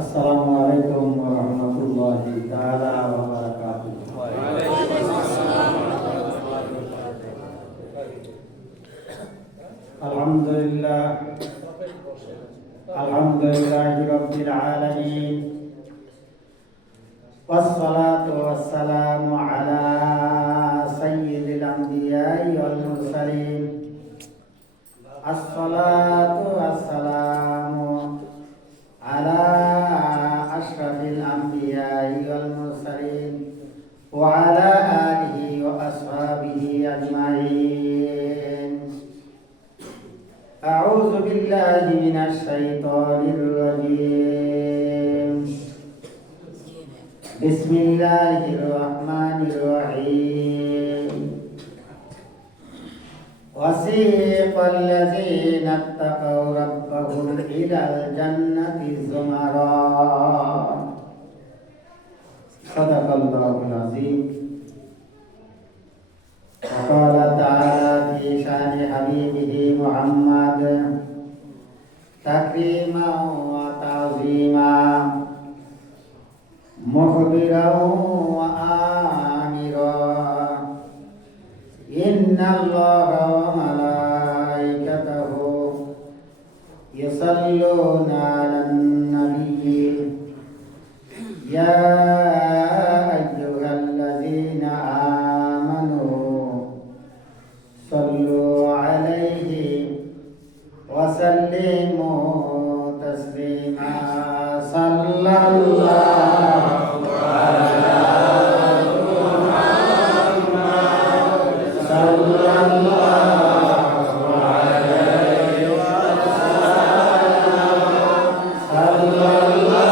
আসসালামু আলাইকুম ওয়া রাহমাতুল্লাহি তাআলা ওয়া বারাকাতুহু। ওয়া আলাইকুম আসসালাম ওয়া রাহমাতুল্লাহি ওয়া বারাকাতুহু। আলহামদুলিল্লাহি রাব্বিল আলামিন ওয়াসসালাতু ওয়াসসালামু আলা সাইয়্যিদিল আমবিয়াই ওয়াল মুরসালিন। আসসালাতু ওয়াসসালামু আলা আশরাফিল আমবিয়াই ওয়াল মুরসালিন ওয়া আলা আলিহি ওয়া আসহাবিহি আজমাইন। আউযু বিল্লাহি মিনাশ শাইতানির রাজীম। বিসমিল্লাহির রহমানির রহিম। ওয়াসিকাল লাযীনা ইত্তাকাউ রাব্বাহুম ইলাল জান্নাতি যুমারা। সাদাকাল্লাহুল আযীম। وقال تعالى في شأن حبيبه محمد تكريما وتعظيما مخبرا وآمرا إن الله وملائكته يصلون على النبي يا أيها الذين آمنوا صلوا عليه وسلموا تسليما. صلى الله على محمد صلى الله عليه وسلم. صلى الله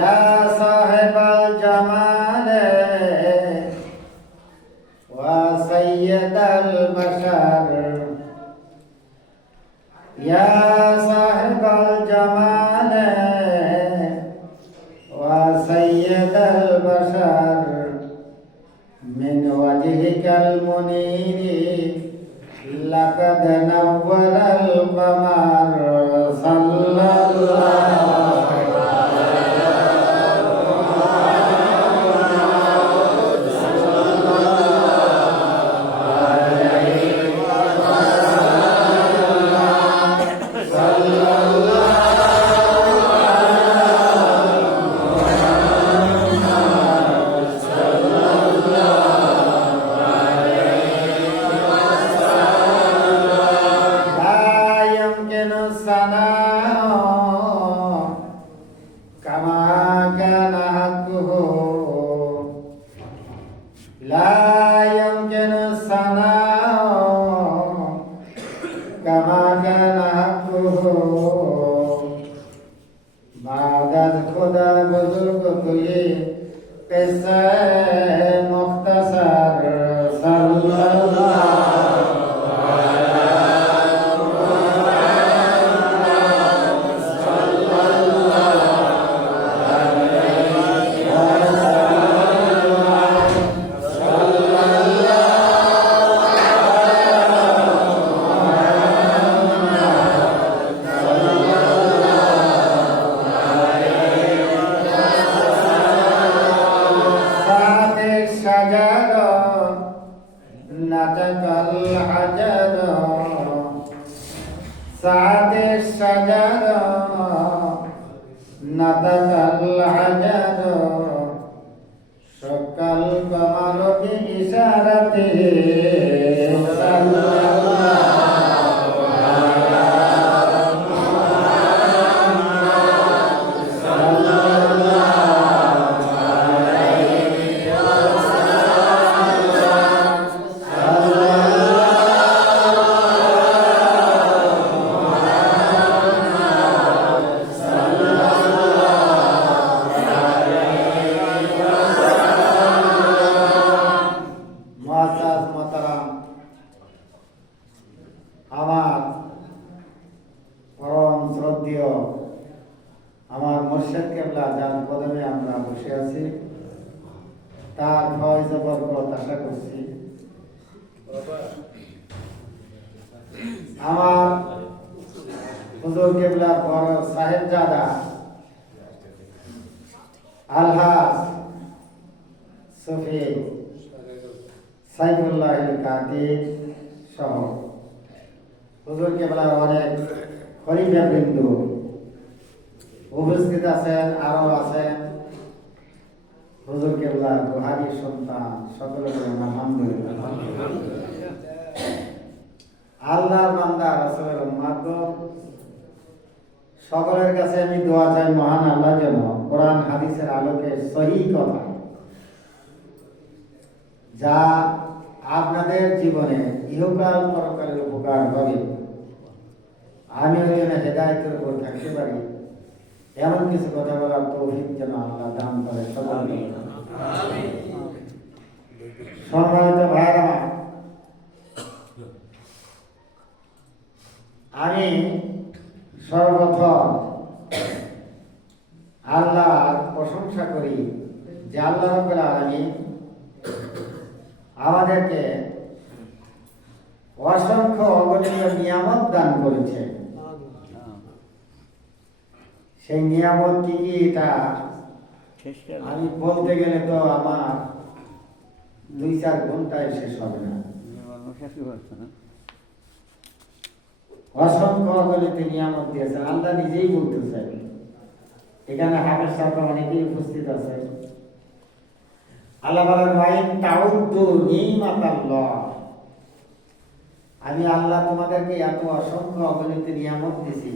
يا صاحب الجمال وسيد البشر. يا صاحب الجمال وسيد البشر من وجهك المنير لقد نور القمر. صلى الله لا يمكن الثناء كما كان حقه. لا يمكن الثناء كما كان حقه. بعد خدا بزرگ کوئی قصہ مختصر. صلی اللہ ساعة الشجر نطق الحجر شق القمر بإشارته. صلى الله على محمد صلى الله عليه وسلم. صلى আমার মুর্শিদ কেবলা যার কদমে আমরা বসে আছি, তার ফয়েজ ও বরকত আশা করছি। আমার হুজুর কেবলার বড় সাহেবজাদা আলহাজ সফি সাইফুল্লাহ কাদির সহ হুজুর কেবলার অনেক খলিফা বৃন্দ উপস্থিত আছেন, আরো আছেন হুজুর কেবলার বুহারীর সন্তান, সকলে বলেন আলহামদুলিল্লাহ। আল্লাহর বান্দা রাসূলের উম্মত, সকলের কাছে আমি দোয়া চাই মহান আল্লাহ যেন কোরআন হাদিসের আলোকে সহি কথা যা আপনাদের জীবনে ইহকাল পরকালের উপকার হবে, আমি যেন হেদায়েতের উপর থাকতে পারি, এমন কিছু কথা বলার তৌফিক যেন আল্লাহ দান করে সকলকে। সম্মানিত ভাইরা, আমি সর্বপ্রথম আল্লাহর প্রশংসা করি যে আল্লাহ রাব্বুল আলামিন আমাদেরকে অসংখ্য অগণিত নিয়ামত দান করেছে। সেই নিয়ামত কি কি এটা আমি বলতে গেলে তো আমার 2-4 ঘন্টায় শেষ হবে না। অসংখ্য অগণিত নিয়ামত দিয়েছে, আল্লাহ নিজেই বলতেছে। এখানে হাফেজ সাহেব অনেকেই উপস্থিত আছে। আল্লাহ বলেন ওয়াইন তাউদ্দু নিমাতাল্লাহ, আমি আল্লাহ তোমাদেরকে এত অসংখ্য অগণিত নিয়ামত দিয়েছি,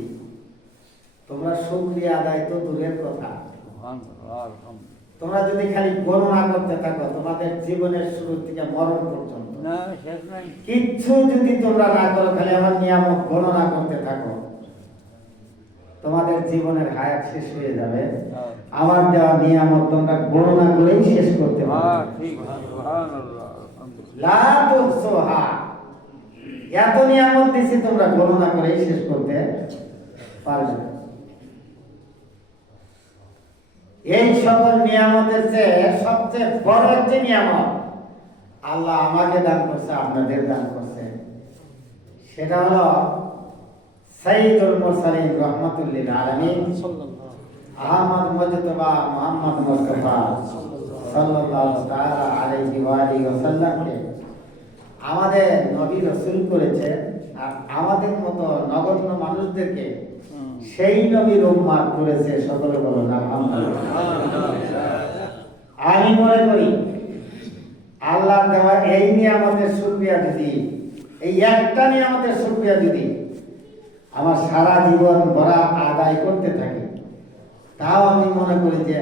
তোমরা শুকরিয়া আদায় তো দূরের কথা, তোমরা যদি খালি গণনা করতে থাকো তোমাদের জীবনের শুরু থেকে মরণ পর্যন্ত কিচ্ছু যদি তোমরা না করো, খালি আমার নিয়ামত গণনা করতে থাকো, তোমাদের জীবনের হায়াত শেষ হয়ে যাবে। আমার দেওয়া নিয়ামত তোমরা গণনা করেই শেষ করতে পারবে। লা তুহসুহা, এত নিয়ামত দিছি তোমরা গণনা করেই শেষ করতে পারবে না। এই সকল নিয়ামতের চেয়ে সবচেয়ে বড় একটি নিয়ামত আল্লাহ আমাকে দান করছে, আপনাদের দান করছে, সেটা হলো সাইয়্যিদুল মুরসালিন রাহমাতুল লিল আলামিন আহমদ মুজতবা মুহাম্মদ মুস্তাফা সাল্লাল্লাহু তাআলা আলাইহি ওয়া আলিহি ওয়াসাল্লামকে আমাদের নবী রাসূল করেছে, আর আমাদের মতো নগণ্য মানুষদেরকে সেই নবীর উম্মত করেছে। সকলে বলেন আলহামদুলিল্লাহ। আমি মনে করি আল্লাহর দেওয়া এই নিয়ামতের শুকরিয়া যদি, এই একটা নিয়ামতের শুকরিয়া যদি আমার সারা জীবন ভরা আদায় করতে থাকি, তাও আমি মনে করি যে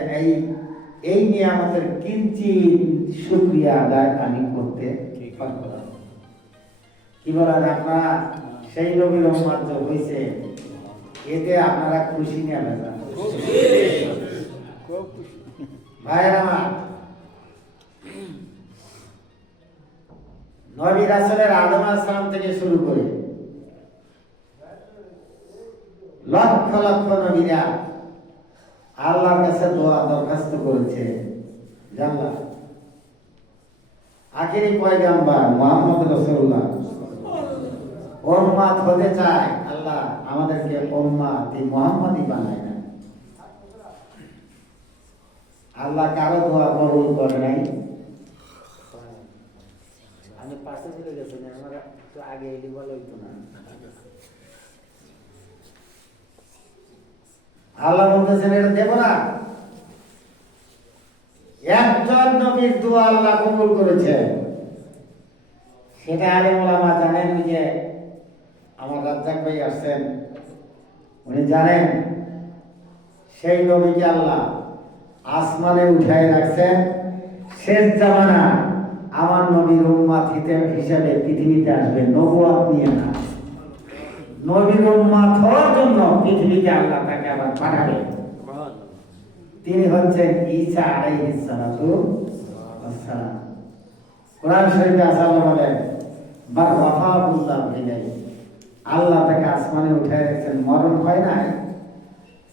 এই নিয়ামতের কিঞ্চিত শুকরিয়া আদায় আমি করতে পারব না। কি বলেন আপনারা? সেই নবীর উম্মত হইছে, এতে আপনারা খুশি নিয়ে বেজা ভাইরা আমার, নবী রাসূলের আদম আলাইহিস সালাম থেকে শুরু করে লক্ষ লক্ষ নবীরা আল্লাহর কাছে দোয়া দরখাস্ত করেছে, জানলা আখেরি পয়গাম্বর মুহাম্মদ রাসূলুল্লাহ উম্মত হতে চায়, আল্লাহ আমাদেরকে উম্মতি মুহাম্মাদি বানায় না। আল্লাহ কারো দোয়া কবুল করে নাই। আমি পাশে চলে গেছি, আমরা তো আগে এলি ভালো হইতো না। আল্লাহ বলতেছেন এটা দেব না। একজন নবীর দোয়া আল্লাহ কবুল করেছে, সেটা আলেম ওলামা জানেন। যে আমার রাজ্জাক ভাই আসছেন, উনি জানেন সেই নবীকে আল্লাহ আসমানে উঠায় রাখছেন। শেষ জামানা আমার নবীর উম্মত হিসেবে পৃথিবীতে আসবে, নবুয়ত নিয়ে না, নবীর উম্মত হওয়ার জন্য পৃথিবীতে আল্লাহ তাকে আবার পাঠাবে। তিনি হচ্ছেন ঈসা আলাইহিস সালাতু ওয়াস সালাম। কোরআন শরীফে আছে আল্লাহ বলেন বার ওয়াফাহুল্লাহ ইলাইহি, আল্লাহ তাকে আসমানে উঠায় রেখেছেন, মরণ হয় নাই।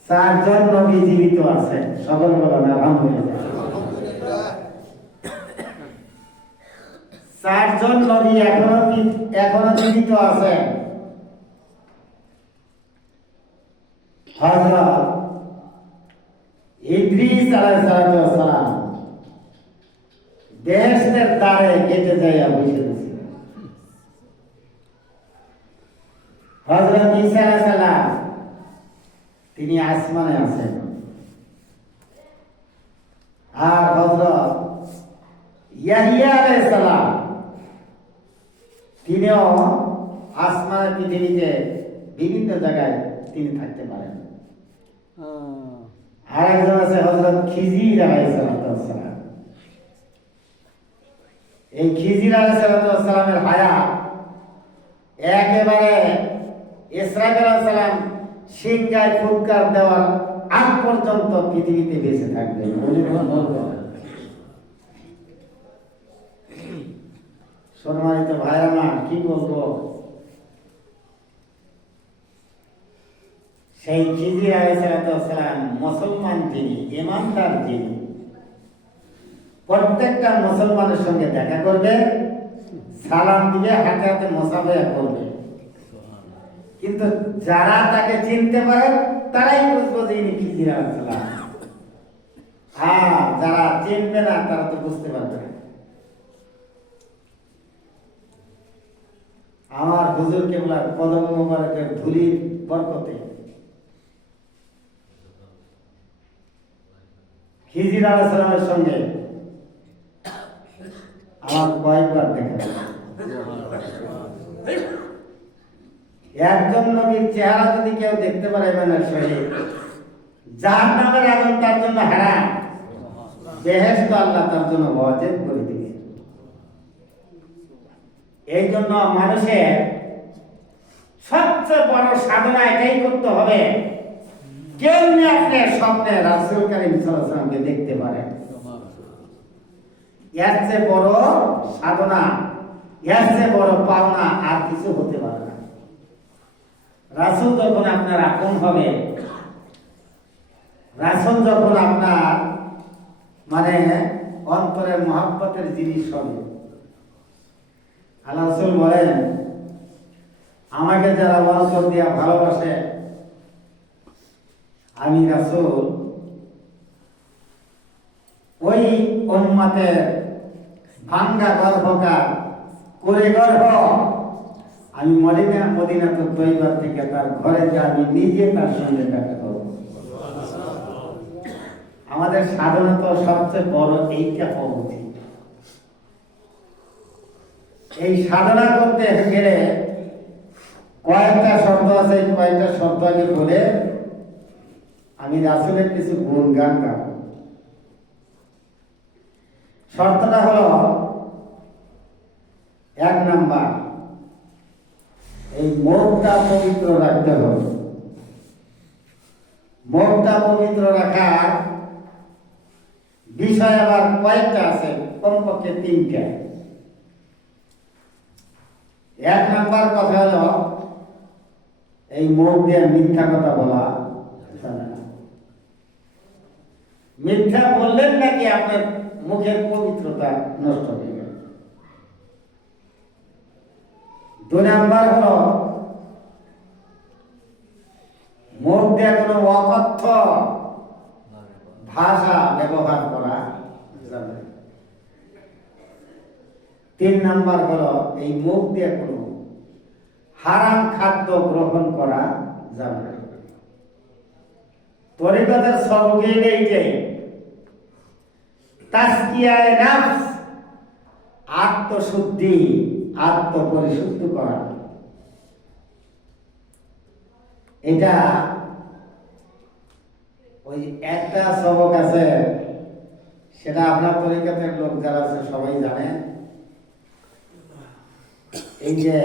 4 জন নবী জীবিত আছেন, সকল বলেন আলহামদুলিল্লাহ। চারজন নবী এখনো জীবিত আছেন। হযরত ইদ্রিস আলাইহিস সালাম বেহেশতের দ্বারে গেটে যাইয়া বসে ছিলেন। হযরত ঈসা আলাইহিস সালাম তিনি আসমানে আছেন, আর হযরত ইয়াহিয়া আলাইহিস সালাম তিনিও আসমানের পৃথিবীতে বিভিন্ন জায়গায় তিনি থাকতে পারেন। আর একজন আছে হযরত খিজির আলাইহিস সালাম। এই খিজির আলাইহিস সালামের হায়াত একেবারে ইসরাঈল আলাইহিস সালাম সিংহায় ফুৎকার দেওয়ার আগ পর্যন্ত পৃথিবীতে বেঁচে থাকবে। সম্মানিত ভাইরা মা, কি বলবো, সেই খিজির আলাইহিস সালাম মুসলমান, যিনি ইমানদার, যিনি প্রত্যেকটা মুসলমানের সঙ্গে দেখা করবে, সালাম দিবে, হাতে হাতে মুসাফা করবে। কিন্তু যারা তাকে চিনতে পারে তারাই বুঝবো যে ইনি খিজির আলাইহিস সালাম। যারা চিনবে না তারা তো বুঝতে পারবে না। আমার হুজুর কেবলার কদম মোবারকের ধুলির বরকতে খিজির আলাইহিস সালামের সঙ্গে আমার কয়েকবার দেখা গেল। একজন নবীর চেহারা যদি কেউ দেখতে পারে মানে শহীদ, জাহান্নামের আগুন তার জন্য হারাম, বেহেশত আল্লাহ তার জন্য ওয়াজিব করে দিবে। এই জন্য মানুষের সবচেয়ে বড় সাধনা এটাই করতে হবে, কেমনি আপনি স্বপ্নে রাসূল কারীম সাল্লাল্লাহু আলাইহি ওয়াসাল্লামকে দেখতে পারেন। এর চেয়ে বড় সাধনা, এর চেয়ে বড় পাওনা আর কিছু হতে পারে না। রাসূল যখন আপনার আপন হবে, রাসূল যখন আপনার মানে অন্তরের মহব্বতের জিনিস হবে, আল্লাহ রাসূল বলেন, আমাকে যারা অন্তর দিয়া ভালোবাসে, আমি রাসূল ওই উম্মতের ভাঙ্গা গর্ভকার করে গর্ভ আমি মদিনাতুত তৈয়বা থেকে তার ঘরে যা আমি নিজে তার সঙ্গে দেখা করব। আমাদের সাধনা তো সবচেয়ে বড় এইটা হওয়া উচিত। এই সাধনা করতে গেলে কয়েকটা শব্দ আছে, কয়েকটা শব্দ আগে বলে আমি রাসূলের কিছু গুণগান গাব। শর্তটা হলো, এক নাম্বার, এই মুখটা পবিত্র রাখতে হবে। মুখটা পবিত্র রাখার বিষয় আবার কয়েকটা আছে, কমপক্ষে 3টা। এক নাম্বার কথা হলো, এই মুখ দিয়ে মিথ্যা কথা বলা যাবে না। মিথ্যা বললেন নাকি আপনার মুখের পবিত্রতা নষ্ট হয়ে গেল। 2 নাম্বার হলো, মুখ দিয়ে কোনো অকথ্য ভাষা ব্যবহার করা যাবে না। 3 নাম্বার হলো, এই মুখ দিয়ে কোনো হারাম খাদ্য গ্রহণ করা যাবে না। তরিকতের সবকে এইটাই, তাজকিয়ায়ে নফস, আত্মশুদ্ধি, আত্মপরিশুদ্ধ করা। এটা ওই একটা সবক আছে, সেটা আপনার তরিকতের লোক যারা আছে সবাই জানে। এই যে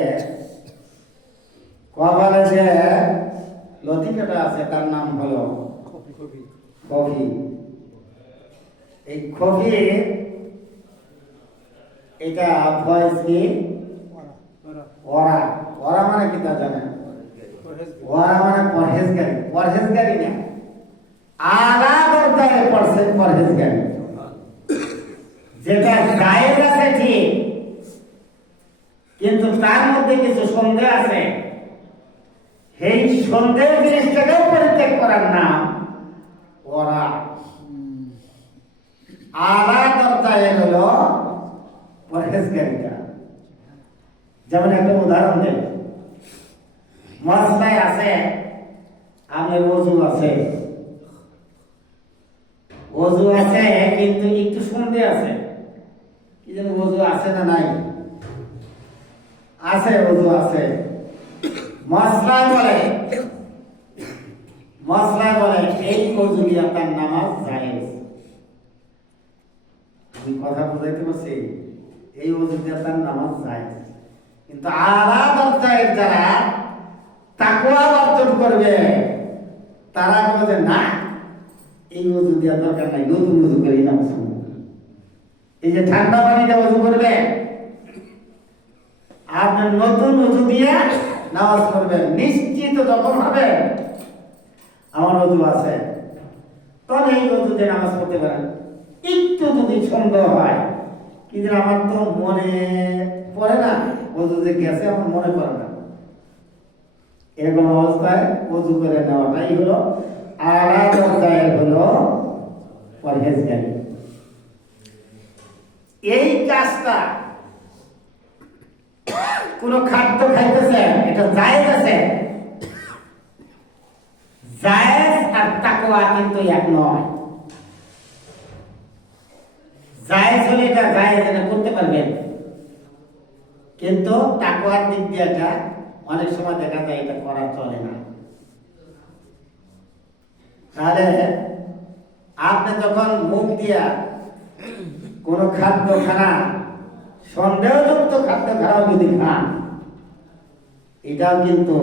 কপালে যে লতিকাটা আছে তার নাম হলো খফি। এই খফি, এটা ভয়েস কি ওরা, ওরা মানে কি তা জানেন? ওরা মানে পরহেজগারি, পরহেজগারি না, আলা দরদারে পরহেজগারি। যেটা জায়েজ আছে ঠিক, কিন্তু তার মধ্যে কিছু সন্দেহ আছে, এই সন্দেহ জিনিসটাকেও পরিত্যাগ করার নাম ওরা আলা দরজায় হলো পরহেজগারিতা। যেমন একটা উদাহরণ দেব, মশলায় আছে আপনার ওযু আছে, ওযু আছে কিন্তু একটু সন্দেহ আছে, কি যেন ওযু আছে না নাই, আছে ওযু আছে। মশলায় বলে এই ওযু দিয়ে আপনার নামাজ জায়েজ। আমি কথা বুঝাইতে পারছি, এই ওযু দিয়ে আপনার নামাজ জায়েজ। কিন্তু আলা দরজায় যারা তাকওয়া অর্জন করবে তারা বলে না, এই ওযু দেওয়ার দরকার নাই, নতুন ওযু করে নামাজ পড়ব। এই যে ঠান্ডা পানিতে ওযু করবে, আপনি নতুন ওযু দিয়ে নামাজ পড়বেন, নিশ্চিত যখন হবে আমার ওযু আছে, তখন এই ওযু দিয়ে নামাজ পড়তে পারেন। একটু যদি সন্দেহ হয়, কিন্তু আমার তো মনে পড়ে না, ওযু যে গেছে আমার মনে পড়ে না, এরকম অবস্থায় ওযু করে নেওয়াটাই হলো আলা দরজায় হলো পরহেজগারি। এই কাজটা কোন খাদ্য খাইতেছে এটা জায়েজ আছে, জায়েজ আর তাকওয়া কিন্তু এক নয়। জায়েজ হলে এটা জায়েজ, এটা করতে পারবেন, কিন্তু তাকওয়ার দিক দিয়ে এটা অনেক সময় দেখা যায় এটা করা চলে না। তাহলে আপনি যখন মুখ দিয়া কোন খাদ্য খানা, সন্দেহযুক্ত খাদ্য খানা যদি খান, এটাও কিন্তু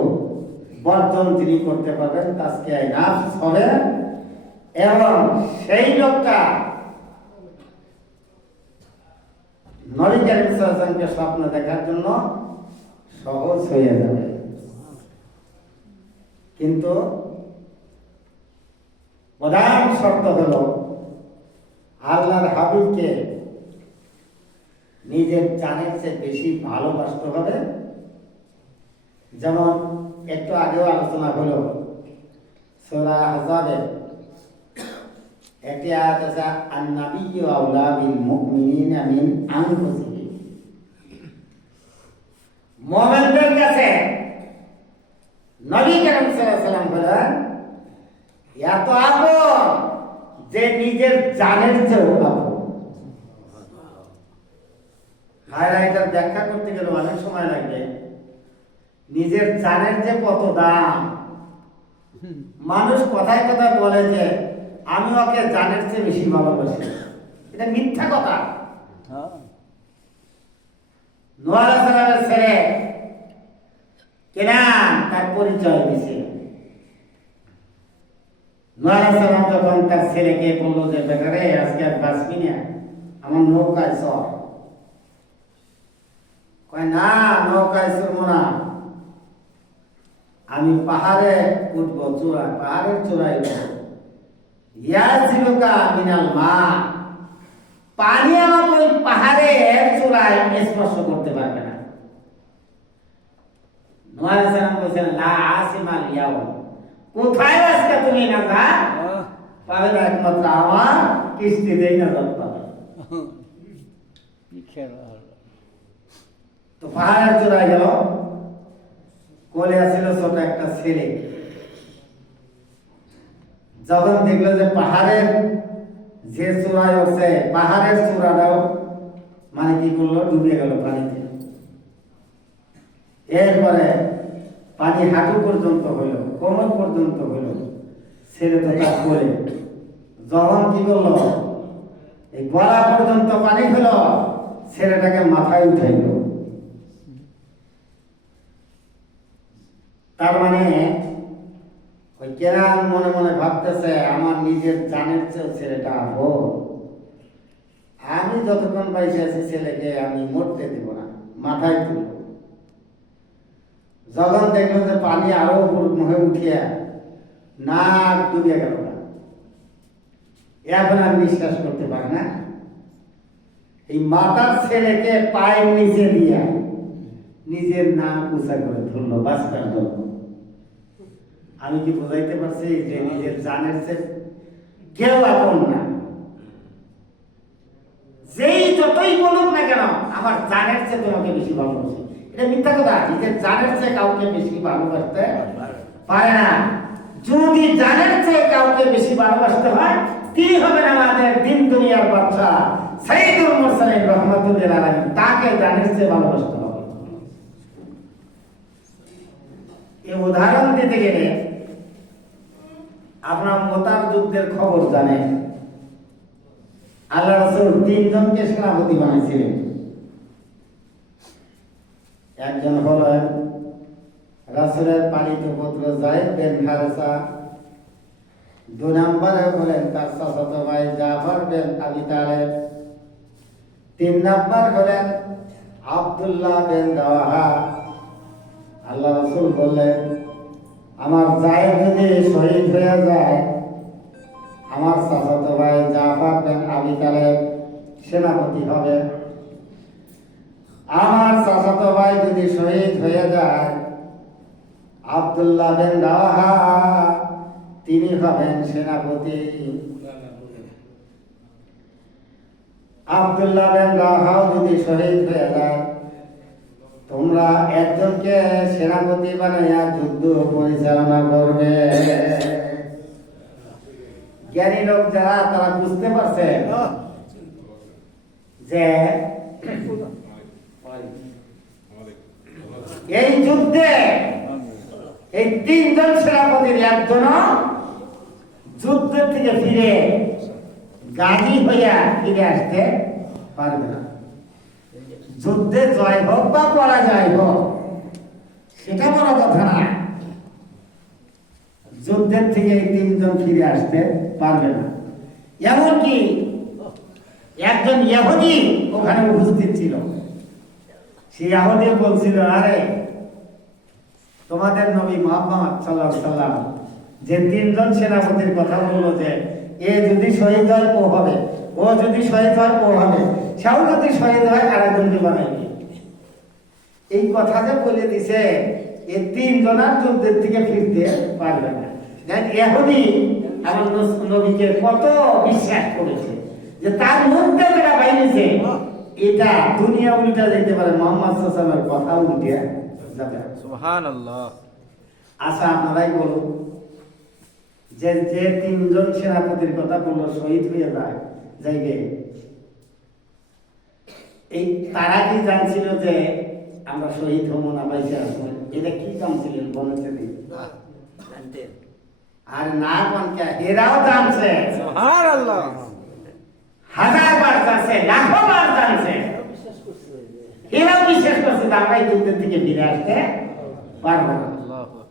বর্জন তিনি করতে পারবেন, তাজকিয়ায়ে নাফস হবে, এবং সেই লোকটা নবী কারীম সাল্লাল্লাহু আলাইহি ওয়াসাল্লামকে স্বপ্ন দেখার জন্য সহজ হয়ে যাবে। কিন্তু প্রধান শর্ত হলো আল্লাহর হাবিবকে নিজের জানের চেয়ে বেশি ভালোবাসতে হবে। যেমন একটু আগেও আলোচনা হলো, সূরা আহজাবের একটি আয়াত আছে, আন-নাবিয়্যু আওলা বিল মুমিনিনা মিন আনফুসিহিম। মুমিনদের কাছে নবী কারীম সাল্লাল্লাহু আলাইহি ওয়াসাল্লাম বলেন এত আপন যে নিজের জানের চেয়েও আপন। ভাইরা, এটা ব্যাখ্যা করতে গেলে অনেক সময় লাগবে। নিজের জানের যে কত দাম, মানুষ কথায় কথায় বলে যে আমি ওকে জানের চেয়ে বেশি ভালোবাসি, এটা মিথ্যা কথা। নূহ আলাইহিস সালামের ছেলে কেনান তার পরিচয় দিছে। নূহ আলাইহিস সালাম যখন তার ছেলেকে বলল যে বেটারে আজকে আর বাঁচবি না, আমার নৌকায় চড়, কয় না নৌকায় চড়বো না, আমি পাহাড়ে উঠবো, চূড়ায়, পাহাড়ের চূড়ায় উঠবো। ইয়াসিলুকা মিনাল মা, পানি আমাকে ওই পাহাড়ের চূড়ায় স্পর্শ করতে পারবে না। নূহ আলাইহিস সালাম বলেছেন লা আসিমাল ইয়াউম, কোথায় আজকে তুমি নাজাত পাবে না, একমাত্র আমার কিস্তিতেই নাজাত পাবে। তো পাহাড়ের চূড়ায় গেল, কোলে আসছিল ছোট একটা ছেলে। যখন দেখলো যে পাহাড়ের যে চূড়ায় উঠছে, পাহাড়ের চূড়াটাও মানে কি করলো, ডুবে গেল পানিতে। এরপরে পানি হাঁটু পর্যন্ত হইল, কোমর পর্যন্ত হইল, ছেলে তো তার কোলে। যখন কি করলো, এই গলা পর্যন্ত পানি হলো, ছেলেটাকে মাথায় উঠাইল। তার মানে ওই কেরান মনে মনে ভাবতেছে আমার নিজের জানের চেয়ে ছেলেটা আপন, আমি যতক্ষণ পাইছি আছি ছেলেকে আমি মরতে দিব না, মাথায় তুলব। যখন দেখলো যে পানি আরো হয়ে উঠিয়া নাক ডুবে গেল না, এখন আর নিঃশ্বাস করতে পারে না, এই মাতার ছেলেকে পায়ের নিচে দিয়া নিজের নাক উঁচা করে ধরলো বাঁচবার জন্য। আমি কি বোঝাইতে পারছি যে নিজের জানের চেয়ে কেউ আপন না? যেই যতই বলুক না কেন আমার জানের চেয়ে তোমাকে বেশি ভালোবাসি, এটা মিথ্যা কথা। নিজের জানের চেয়ে কাউকে বেশি ভালোবাসতে পারে না। যদি জানের চেয়ে কাউকে বেশি ভালোবাসতে হয়, তিনি হবেন আমাদের দিন দুনিয়ার বাদশা সাইয়্যিদুল মুরসালিন রাহমাতুল লিল আলামিন। তাকে জানের চেয়ে ভালোবাসতে হবে। এই উদাহরণ দিতে গেলে আপনার মোতার যুদ্ধের খবর জানেন। আল্লাহ রাসূল তিনজনকে সেনাপতি বানিয়েছিলেন। একজন হলেন রাসূলের পালিত পুত্র যায়েদ বিন হারেসা, দুই নম্বরে হলেন তার চাচাতো ভাই জাফর বিন আবি তালেব, তিন নম্বর হলেন আব্দুল্লাহ বিন রাওয়াহা। আল্লাহ রাসূল বললেন, আমার যায়েদ যদি শহীদ হয়ে যায়, আমার চাচাতো ভাই জাফর বিন আবি তালেব সেনাপতি হবে। আমার চাচাতো ভাই যদি শহীদ হয়ে যায়, আব্দুল্লাহ বিন রাওয়াহা তিনি হবেন সেনাপতি। আব্দুল্লাহ বিন রাওয়াহাও যদি শহীদ হয়ে যায়, তোমরা একজনকে সেনাপতি বানাইয়া যুদ্ধ পরিচালনা করবে। জ্ঞানী লোক যারা তারা বুঝতে পারছে যে এই যুদ্ধে এই তিনজন সেনাপতির একজন যুদ্ধের থেকে ফিরে গাজী হইয়া ফিরে আসতে পারবে না। যুদ্ধে জয় হোক বা পরাজয় হোক সেটা বড় কথা না, যুদ্ধের থেকে এই তিনজন ফিরে আসতে পারবে না। এমনকি একজন ইহুদি ওখানে উপস্থিত ছিল। সেই ইহুদি বলছিল, আরে তোমাদের নবী মুহাম্মদ সাল্লাল্লাহু আলাইহি সাল্লাম যে তিনজন সেনাপতির কথা বললো যে এ যদি শহীদ হয় ও হবে, ও যদি শহীদ হয় ও হবে, সেও যদি শহীদ হয় আরেকজনকে বানাইবে। এই কথা যে বলে দিছে, এই তিনজনের যুদ্ধের থেকে ফিরতে পারবে না। ইহুদি আমার নবীকে কত বিশ্বাস করেছে যে তার মধ্যে যেটা বাইরেছে এটা দুনিয়া উল্টা যেতে পারে, মুহাম্মদ সাল্লাল্লাহু আলাইহি ওয়াসাল্লামের কথা উল্টে যাবে। সুবহানাল্লাহ। আচ্ছা আপনারাই বলুন, যে যে তিনজন সেনাপতির কথা বললো শহীদ হয়ে যায় যাইবে, এই তারা কি জানছিল যে আমরা শহীদ হবো না বাইসে আসবো? এটা কি জানছিলেন বলতে দিন? আর না কোনটা এরাও জানছে, সুবহানাল্লাহ। হাজার বার জানছে, লাখো বার জানছে, এরাও বিশ্বাস করছে যে আমরা এই যুদ্ধের থেকে ফিরে আসতে পারবো না। আল্লাহু আকবার।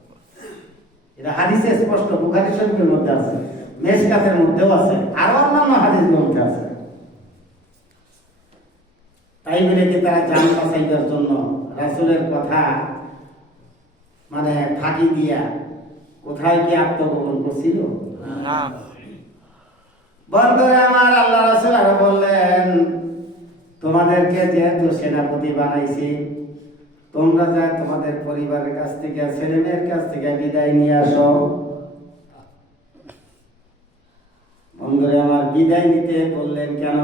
এটা হাদিসে স্পষ্ট, বুখারী শরীফের মধ্যে আছে, মেশকাতের মধ্যেও আছে, আর অন্যান্য হাদিসের মধ্যে আছে। তাই বলে কি তারা জান বাঁচাইবার জন্য রাসূলের কথা মানে ফাঁকি দিয়া কোথায় কি আত্মগোপন করছিল? না। বন্ধুরা আমার, আল্লাহ রাসূল আরো বললেন, তোমাদেরকে যেহেতু সেনাপতি বানাইছি, তোমরা যা তোমাদের পরিবারের কাছ থেকে ছেলে মেয়ের কাছ থেকে বিদায় নিয়ে আসো। বন্ধুরা আমার, বিদায় নিতে বললেন কেন?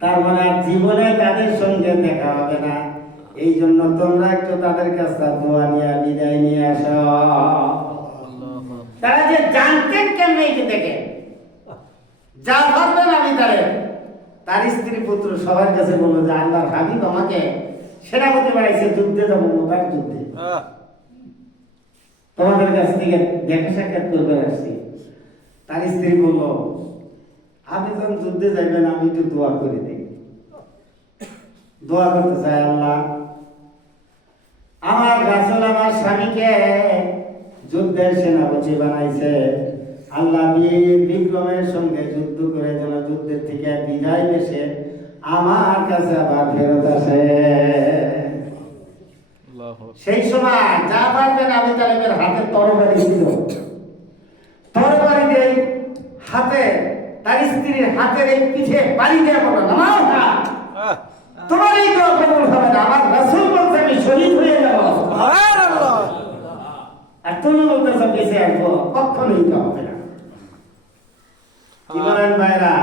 তার মানে আর জীবনে তাদের সঙ্গে দেখা হবে না, এই জন্য তোমরা একটু তাদের কাছে দোয়া নিয়ে বিদায় নিয়ে আসো। তারা যে জানতেন কেমনে এই থেকে যা ভাববেন আমি তার স্ত্রী পুত্র সবার কাছে বললো যে আল্লাহর হাবিব আমাকে সেনাপতি বানাইছে, যুদ্ধে যাবো, মোতার যুদ্ধে, তোমাদের কাছ থেকে দেখা সাক্ষাৎ করবে আসছি। তার স্ত্রী বলল, আপনি যখন যুদ্ধে যাইবেন আমি একটু দোয়া করে দিই। দোয়া করতে চাই, আল্লাহ আমার রাসূল আমার স্বামীকে যুদ্ধের সেনাপতি বানাইছে, আল্লাহ বীর বিক্রমের সঙ্গে যুদ্ধ করে যেন যুদ্ধের থেকে বিদায় পেয়ে আমার কাছে আবার ফেরত আসে। সেই সময় জাফর বিন আবি তালেবের হাতে তরবারি ছিল, তরবারি দিয়ে হাতে তার স্ত্রীর হাতের এই পিঠে বাড়ি দিয়ে বলল, নামাও না, তোমার এই দোয়া কবুল হবে না। আমার রাসূল বলছে আমি শহীদ হয়ে যাব। সুবহানাল্লাহ। আর তুমি বলতেছো বেঁচে আসবো, কখনোই তো হবে না। কি বলেন ভাইরা?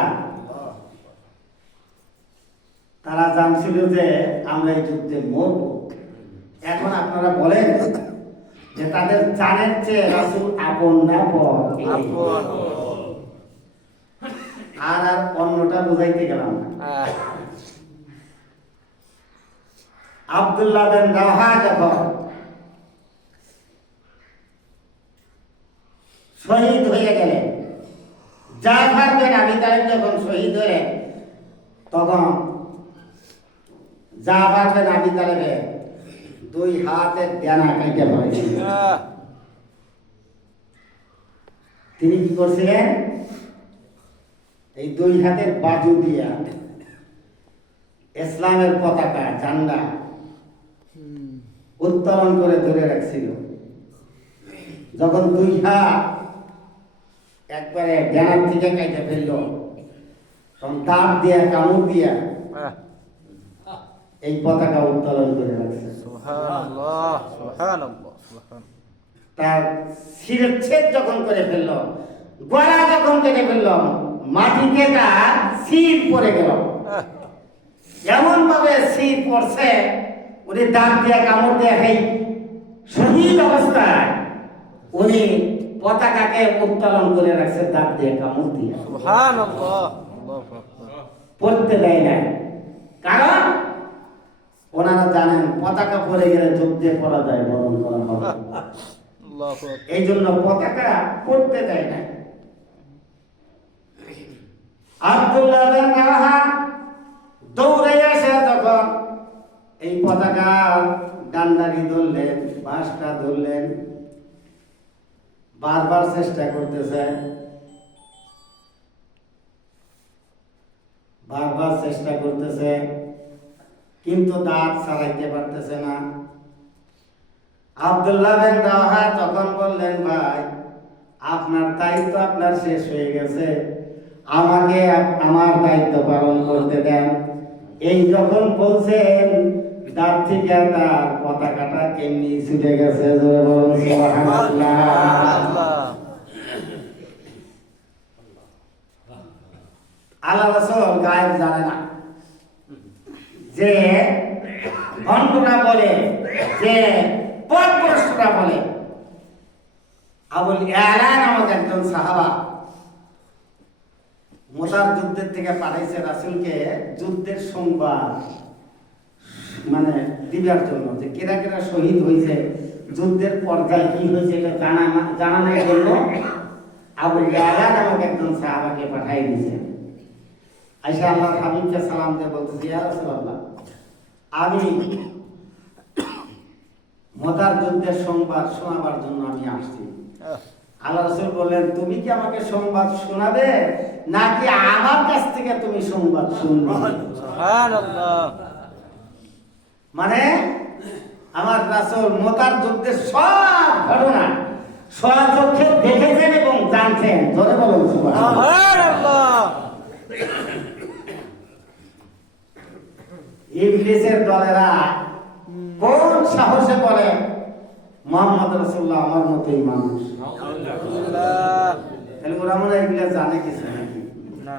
তারা জানছিল যে আমরা এই যুদ্ধে মরব। এখন আপনারা বলেন যে তাদের জানের চেয়ে রাসূল আপন না পর? আপন। আর অন্যটা বুঝাইতে গেলাম না। আব্দুল্লাহ বিন রাওহা যখন শহীদ হয়ে গেলেন, জাফর বিন আবি তালিব যখন শহীদ হয়ে, তখন জাফর বিন আবি তালিবের 2 হাতের ডানা কেটে ফেলেছিল। তিনি কি করছিলেন? এই 2 হাতের বাজু দিয়া ইসলামের পতাকা, ঝান্ডা উত্তোলন করে ধরে রাখছিল। যখন 2 হাত একবারে ডানার থেকে কেটে ফেললো, তখন দাঁত দিয়া, কামড় দিয়া এই পতাকা উত্তোলন করে রাখছে। সুবহানাল্লাহ, সুবহানাল্লাহ, সুবহানাল্লাহ। তার শিরচ্ছেদ যখন করে ফেললো, গলা যখন কেটে ফেললো, মাটিতে তার শির পড়ে গেল। এমন ভাবে শির পড়ছে, উনি দাঁত দিয়ে কামড় দিয়ে এই শহীদ অবস্থায় উনি পতাকাকে উত্তোলন করে রাখছে দাঁত দিয়ে কামড় দিয়ে। সুবহানাল্লাহ, আল্লাহু আকবার। পড়তে দেয় না, কারণ ওনারা জানেন পতাকা পড়ে গেলে যুদ্ধে পরাজয় বরণ করা হবে। আল্লাহু আকবার। এই জন্য পতাকা পড়তে দেয় না। আব্দুল্লাহ বিন রাওহা দৌড়ে এসে যখন এই পতাকা ডান্ডারি ধরলেন, বাঁশটা ধরলেন, বারবার চেষ্টা করতেছে, বারবার চেষ্টা করতেছে, কিন্তু দাঁত ছাড়াইতে পারতেছে না। আব্দুল্লাহ বিন রাওহা তখন বললেন, ভাই আপনার দায়িত্ব আপনার শেষ হয়ে গেছে, আমাকে আমার দায়িত্ব পালন করতে দেন। এই যখন বলছেন, দাঁত থেকে তার পতাকাটা এমনি ছুটে গেছে। জোরে বলুন সুবহানাল্লাহ। আল্লাহ রাসূল গায়েব জানে না। যে ভণ্ডরা বলে, যে পরপুরুষরা বলে, আবুল ইয়ালা নামক একজন সাহাবা মুতার যুদ্ধের থেকে পাঠাইছে রাসূলকে যুদ্ধের সংবাদ মানে দিবার জন্য, যে কেরা কেরা শহীদ হয়েছে, যুদ্ধের পর্যায়ে কি হয়েছে এটা জানানোর জন্য আবুল ইয়ালা নামক একজন সাহাবাকে পাঠাই দিয়েছে। আয়েশা আল্লাহর হাবিবকে সালাম দিয়ে বলতেছে, ইয়া রাসূলুল্লাহ, আমি মুতার যুদ্ধের সংবাদ শোনাবার জন্য আমি আসছি। আল্লাহ রাসূল বললেন, তুমি কি আমাকে সংবাদ শোনাবে নাকি আমার কাছ থেকে তুমি সংবাদ শুনবে? সুবহানাল্লাহ। মানে আমার রাসূল মুতার যুদ্ধের সব ঘটনা স্বচক্ষে দেখেছেন এবং জানছেন। জোরে বলুন সুবহানাল্লাহ। সুবহানাল্লাহ। ইবলিসের দলেরা কোন সাহসে বলে মুহাম্মদ রাসূলুল্লাহ আমার মতোই মানুষ? আল্লাহ। তাহলে ওরা মনে হয় এগুলো জানে কিছু নাকি? না।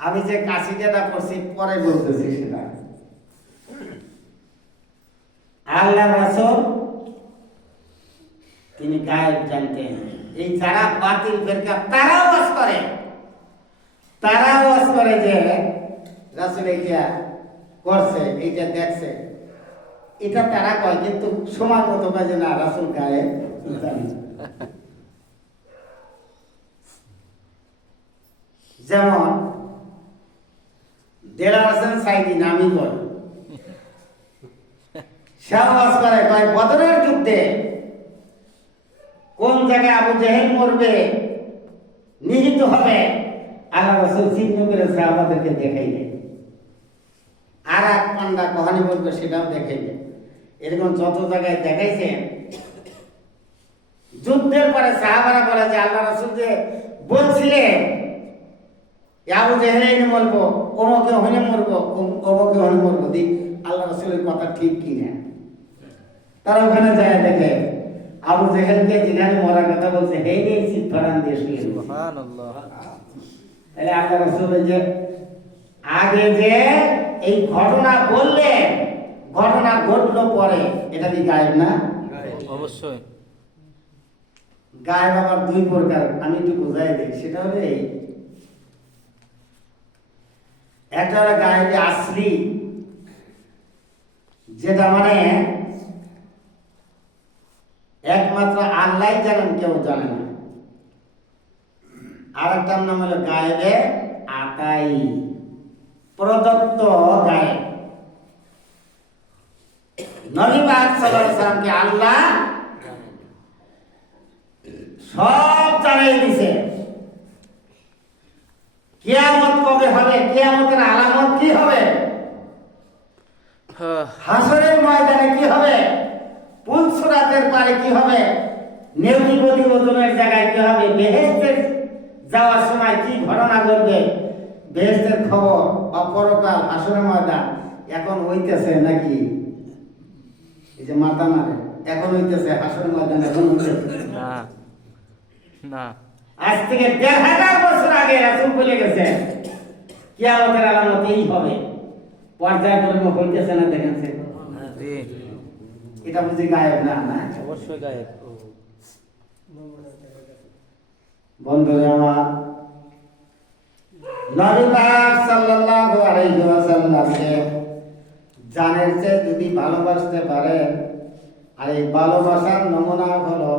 আমি যে কাশিটা করছি পরে বলতেছি সেটা। আল্লাহ রাসূল তিনি গায়েব জানতেন। এই যারা বাতিল ফেরকা তারাও ওয়াজ করে যে রাসূল এইটা করছে, এইটা দেখছে, এটা তারা কয়, কিন্তু সময় মতো কয় যে না রাসূল গায়েব জানে। যেমন দেলাওয়ার হোসেন সাইদি নামি বল, শাহবাজ করে কয় বদরের যুদ্ধে কোন জায়গায় আবু জেহেল মরবে, নিহিত হবে, আল্লাহ রাসূল চিহ্ন করে সাহাবাদেরকে দেখাইলেন। আর এক পান্ডা কহানি বলবে সেটাও দেখাইলেন। এরকম যত জায়গায় দেখাইছেন। যুদ্ধের পরে সাহাবারা বলে যে আল্লাহ রাসূল যে বলছিলেন আবু জেহেল মরবো, অমুকে হইলে মরবো, অমুকে হইলে মরবো, আল্লাহ রাসূলের কথা ঠিক কিনা। তারা ওখানে যায় দেখে আবু জেহেলকে যেখানে মরার কথা বলছে এই নিয়ে চিৎ ফাড়ান দিয়ে শুয়ে রয়েছে। সুবহানাল্লাহ। তাহলে আল্লাহ রাসূল যে আগে যে এই ঘটনা বললেন, ঘটনা ঘটলো পরে, এটা কি গায়েব না? অবশ্যই। গায়েব আবার দুই প্রকার, আমি একটু বোঝাই দিই। সেটা হলো এই, একটা হলো গায়েবে আসলি, যেটা মানে একমাত্র আল্লাহই জানেন, কেউ জানে না। আর একটার নাম হলো গায়েবে আতাই, প্রদত্ত গায়েব। নবী পাক সাল্লাল্লাহু আলাইহি সাল্লামকে আল্লাহ সব জানিয়ে দিয়েছে। কিয়ামত কবে হবে, কিয়ামতের আলামত কি হবে, হাসরের ময়দানে কি হবে, পুলসিরাতের পারে কি হবে, নেউটি ওজনের জায়গায় কি হবে, বেহেশতে যাওয়ার সময় কি ঘটনা ঘটবে, বেহেশতের খবর বা পরকাল হাসরের ময়দান এখন হইতেছে নাকি? এই যে মাথা মারে এখন হইতেছে, হাসরের ময়দান এখন হইতেছে না না। আজ থেকে ১,৫০০ বছর আগে রাসূল বলে গেছে কিয়ামতের আলামত এই হবে। পর্যায়ক্রমে হইতেছে না, দেখেছে। জি, এটা বুঝি গায়েব না? না, অবশ্যই গায়েব। বন্ধুরা আমার, নবী পাক সাল্লাল্লাহু আলাইহি ওয়াসাল্লামকে জানের চেয়ে যদি ভালোবাসতে পারেন, আর এই ভালোবাসার নমুনা হলো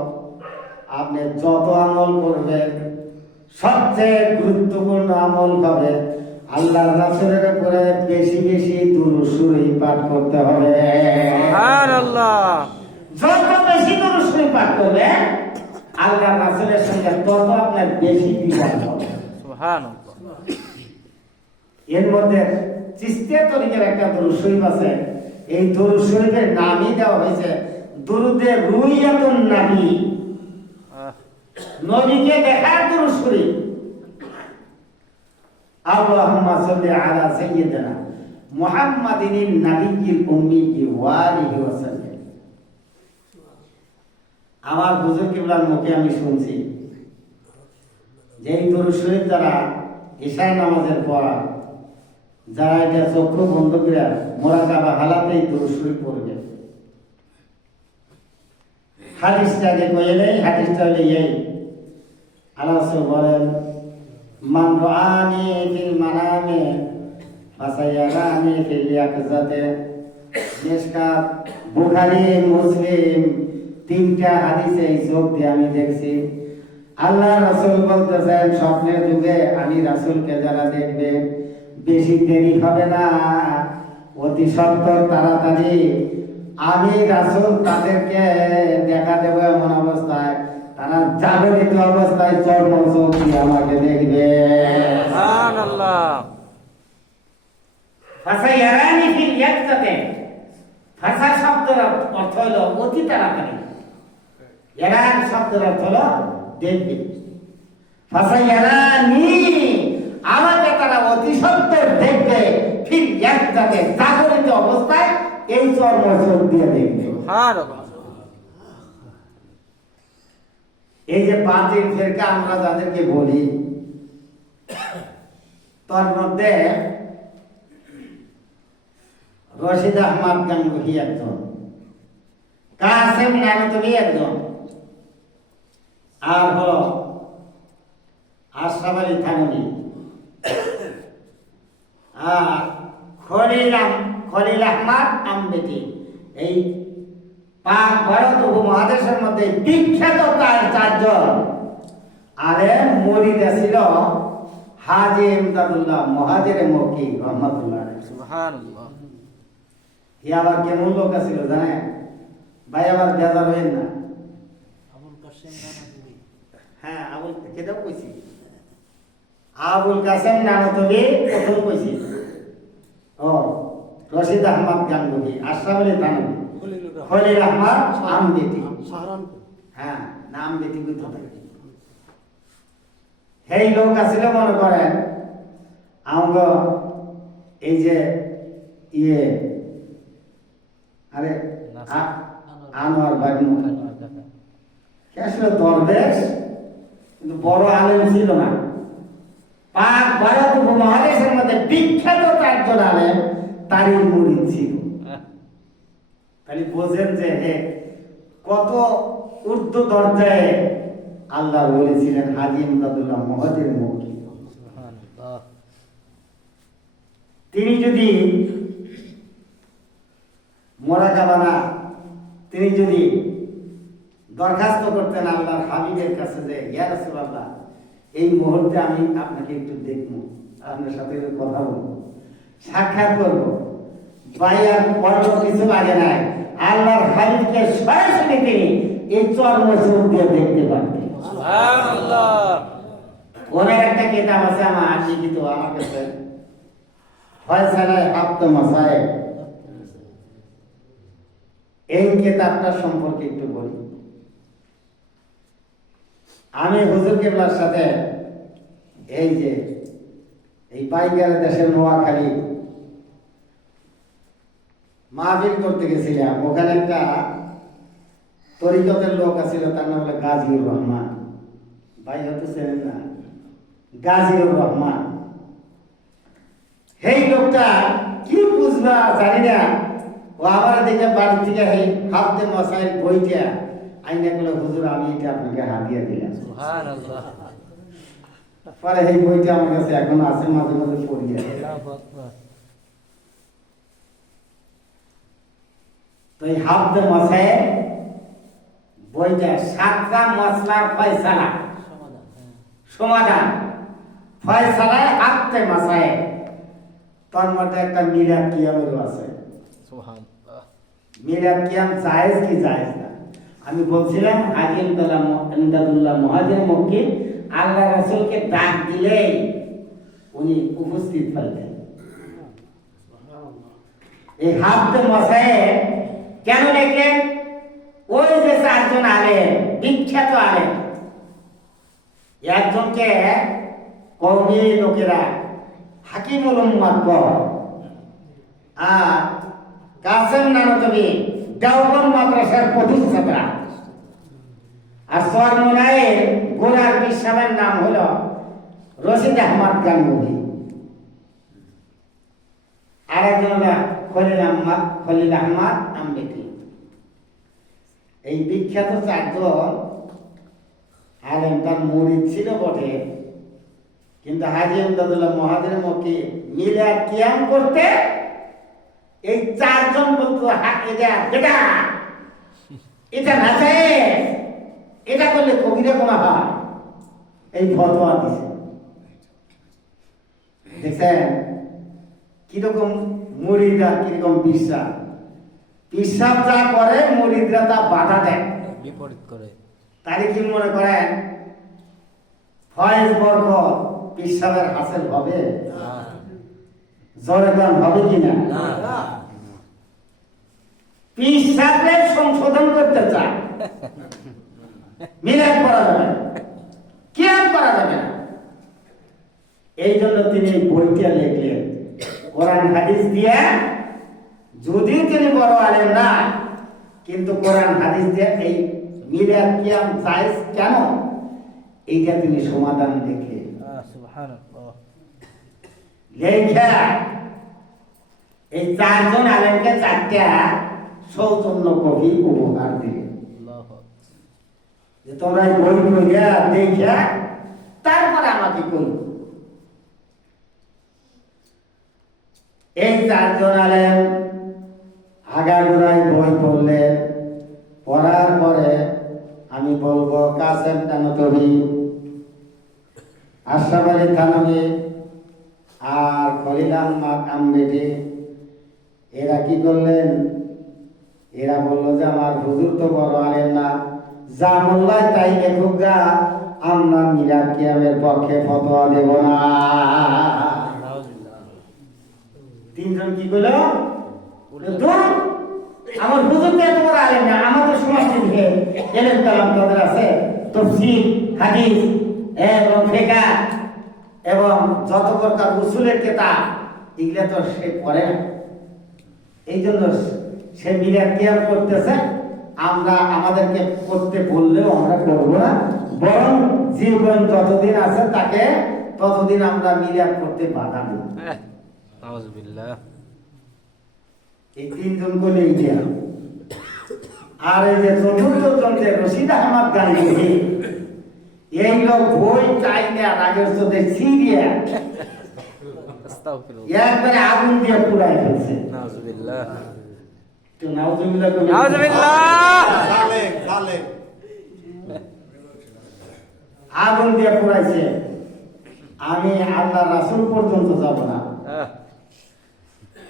আপনি যত আমল করবেন সবচেয়ে গুরুত্বপূর্ণ আমল হবে আল্লাহর রাসূলের উপরে বেশি বেশি দুরূদ শরীফ পাঠ করতে হবে। সুবহানাল্লাহ। যত বেশি দুরূদ শরীফ পাঠ করবে আল্লাহর রাসূলের সঙ্গে তত আপনার বেশি বিবাদ হবে। সুবহানাল্লাহ। এর মধ্যে চিশতিয়া তরিকার একটা দুরূদ শরীফ আছে। এই দুরূদ শরীফের নামই দেওয়া হয়েছে দুরুদে রুইয়াতুন নবী, নবীকে দেখার দুরূদ শরীফ। আল্লাহুম্মা সাল্লি আলা সাইয়্যিদিনা মুহাম্মাদিন নাবিয়্যিল উম্মি ওয়া আলিহি ওয়া সাল্লাম। আমার হুজুর কিবলার মুখে আমি শুনছি যে এই দুরূদ শরীফ দ্বারা ঈশা নামাজের পর যারা এটা চক্ষু বন্ধ করে মোরাকাবা হালাতেই দুরূদ শরীফ পড়বে। হাদিসটাকে কইলে নেই, হাদিসটা হলো এই, আল্লাহ রাসূল বলেন মান রাআনি ফিল মানামে ফাসায়ারানি ফিল ইয়াকজাতে। মিশকাত, বুখারী, মুসলিম, তিনটা হাদিসে এই চোখ দিয়ে আমি দেখছি। আল্লাহ রাসূল বলতেছেন স্বপ্নের যুগে আমি রাসূলকে যারা দেখবে বেশি দেরি হবে না, অতি সত্বর তাড়াতাড়ি আমি রাসূল তাদেরকে দেখা দেব এমন অবস্থায় তারা জাগরিত অবস্থায় চর্ম চোখ দিয়ে আমাকে দেখবে। সুবহানাল্লাহ। ফাসায়ারানি ফিল ইয়াকজাতে, ফাসা শব্দের অর্থ হলো অতি তাড়াতাড়ি, ইয়ারান শব্দের অর্থ হলো দেখবে। ফাসায়ারানি, আমাকে তারা অতি সত্বর দেখবে, ফিল ইয়াকজাতে, জাগরিত অবস্থায় এই চর্ম চোখ দিয়ে দেখবে। সুবহানাল্লাহ। এই যে বাতিল ফেরকা আমরা যাদেরকে বলি, তার মধ্যে রশিদ আহমদ গাঙ্গুহি একজন, কাসেম নানতুবি একজন, আর হলো আশরাফ আলী থানভী, আর খলিল আহমদ আমবেটি। এই পাক ভারত উপমহাদেশের মধ্যে বিখ্যাত চারজন আলেম মুরিদ ছিল হাজী ইমদাদুল্লাহ মুহাজিরে মক্কি রহমাতুল্লাহ আলাইহি। সুবহানাল্লাহ। এ আবার কেমন লোক ছিল জানেন ভাই? আবার বেজার হইেন না। হ্যাঁ, আবুল কেদাও কইছি, আবুল কাসেম নানতুবি প্রথম কইছি। ও রশিদ আহমদ গাঙ্গুহি, আশরাফ আলী থানভী, খলিল আহমদ আমবেটি। হ্যাঁ, নাম বেটি কইতে থাকে। এই লোক আসলে মনে করেন আমগো এই যে আরে আনোয়ার বাগনু সে আসলে দরবেশ কিন্তু বড় আলেম ছিল না। পাক ভারত উপমহাদেশের মধ্যে বিখ্যাত চারজন আলেম তারই মুরিদ ছিল। তাহলে বোঝেন যে কত ঊর্ধ্ব দরজায় আল্লাহ বলেছিলেন হাজী ইমদাদুল্লাহ মহাজির মক্কি। তিনি যদি মোরাকাবানা তিনি যদি দরখাস্ত করতেন আল্লাহর হাবিবের কাছে যে ইয়া রাসূলুল্লাহ এই মুহূর্তে আমি আপনাকে একটু দেখবো, আপনার সাথে কথা বলবো, সাক্ষাৎ করবো, বাইয়ার পর্ব কিছু লাগে নাই, আল্লাহর হাবিবকে সরাসরি তিনি এই চর্ম চোখ দিয়ে দেখতে পারতেন। সুবহানাল্লাহ। ওনার একটা কিতাব আছে আমার লিখিত আমার কাছে, ফয়সালায়ে হাফতে মাসায়েল। এই কিতাবটা সম্পর্কে একটু বলি। আমি হুজুর কেবলার সাথে এই যে এই পাইকারি দেশের নোয়াখালী মাহফিল করতে গেছিলাম। ওখানে একটা তরিকতের লোক আছিল, তার নাম হলো গাজীউর রহমান। ভাই হয়তো চেনেন না, গাজীউর রহমান। এই লোকটা কি বুঝবা জানি না, ও আমার দিকে বাড়ি থেকে এই হাফতে মাসাইল বইটা আইনা গুলো, হুজুর আমি এটা আপনাকে হাদিয়া দিলাম। সুবহানাল্লাহ। পরে এই বইটা আমার কাছে এখন আছে, মাঝে মাঝে পড়ি। আল্লাহু আকবার। তো এই হাফতে মাসাইল বইটা 7টা মাসলার ফয়সালা সমাধান, ফয়সালায়ে হাফতে মাসাইল। তার মধ্যে একটা মিলাদ কিয়ামেরও আছে। সুবহানাল্লাহ। মিলাদ কিয়াম জায়েজ কি জায়েজ না? আমি বলছিলাম হাজী ইমদাদুল্লাহ মুহাজির মক্কি আল্লাহ রাসূলকে ডাক দিলেই উনি উপস্থিত হলেন। এই হাফতে মাসাইল কেন লিখলেন? ওই যে চারজন আলেম, বিখ্যাত আলেম, একজনকে কওমি লোকেরা হাকিমুল উম্মাত কয়, আর কাসেম নানতবি দেওবন্দ মাদ্রাসার প্রতিষ্ঠাতা, আর চরমোনাইয়ের গোলার পীর সাহেবের নাম হলো রশিদ আহমদ গাঙ্গুহি, আর একজন খলিল আহমদ আম্বেটি। এই বিখ্যাত চারজন আলেম তার মুরিদ ছিল বটে, কিন্তু হাজী ইমদাদুল্লাহ মুহাজির মক্কি মিলাদ কিয়াম করতে এই চারজন বলতো এটা এটা না যায়, এটা করলে কবিরা গুনাহ হয়, এই ফতোয়া দিছে। দেখছেন কিরকম মুরিদরা কিরকম বিশ্বাস, বিশ্বাস যা করে মুরিদরা তা বাধা দেয়, বিপরীত করে। তারই কি মনে করেন ফয়েজ বরকত পিসাবের হাসিল হবে? জয়গান হবে কিনা? পিসাবের সংশোধন করতে চায়, মিলাদ করা যাবে না, কিয়াম করা যাবে না। এই জন্য তিনি বইটা লিখলেন কোরআন হাদিস দিয়ে। যদিও তিনি বড় আলেম না, কিন্তু কোরআন হাদিস দিয়ে এই মিলাদ কিয়াম জায়েজ কেন এইটা তিনি সমাধান দেখে সুবহানাল্লাহ লেখা এই চারজন আলেমকে 4টা সৌজন্য কবি উপহার দিলেন যে তোমরা এই বই পড়িয়া দেখা তারপরে আমাকে কই। এই চারজন আলেম আগাগোড়ায় বই পড়লেন, পড়ার পরে আমি বলবো কাসেম নানতবি, আশরাফ আলী থানভী আর খলিল আহমদ আম্বেটি, এরা কি করলেন? এরা বললো যে আমার হুজুর তো বড় আলেম না, যা মোল্লায় তাই লেখুক গা, আমরা মিলাদ কিয়ামের পক্ষে ফতোয়া দেব না। তিনজন কি করলো? আমার হুজুর তো এত বড় আলেম না, আমাদের সমাজ থেকে এলেম কালাম তাদের আছে, তাফসীর হাদিস এবং ফিকহ এবং যত প্রকার উসুলের কিতাব এগুলা তো সে পড়ে না। এই জন্য সে মিলাদ কিয়াম করতেছে, আমরা আমাদেরকে করতে বললেও আমরা করব না, বরং জীবন যতদিন আছে তাকে ততদিন আমরা মিলাদ করতে বাধা দেব। নাউজুবিল্লাহ। এই তিনজন করলে ইতিহাস। আর এই যে চতুর্থ জন যে রশিদ আহমদ গান্ধী, এই লোক বই চাইনা রাজস্বতে সিরিয়া আস্তাগফিরুল্লাহ। একবারে আগুন দিয়ে পুড়াই ফেলছে। নাউজুবিল্লাহ। তো নাউজুবিল্লাহ কবি। নাউজুবিল্লাহ। আগুন দিয়ে পুড়াইছে। আমি আল্লাহ রাসূল পর্যন্ত যাব না,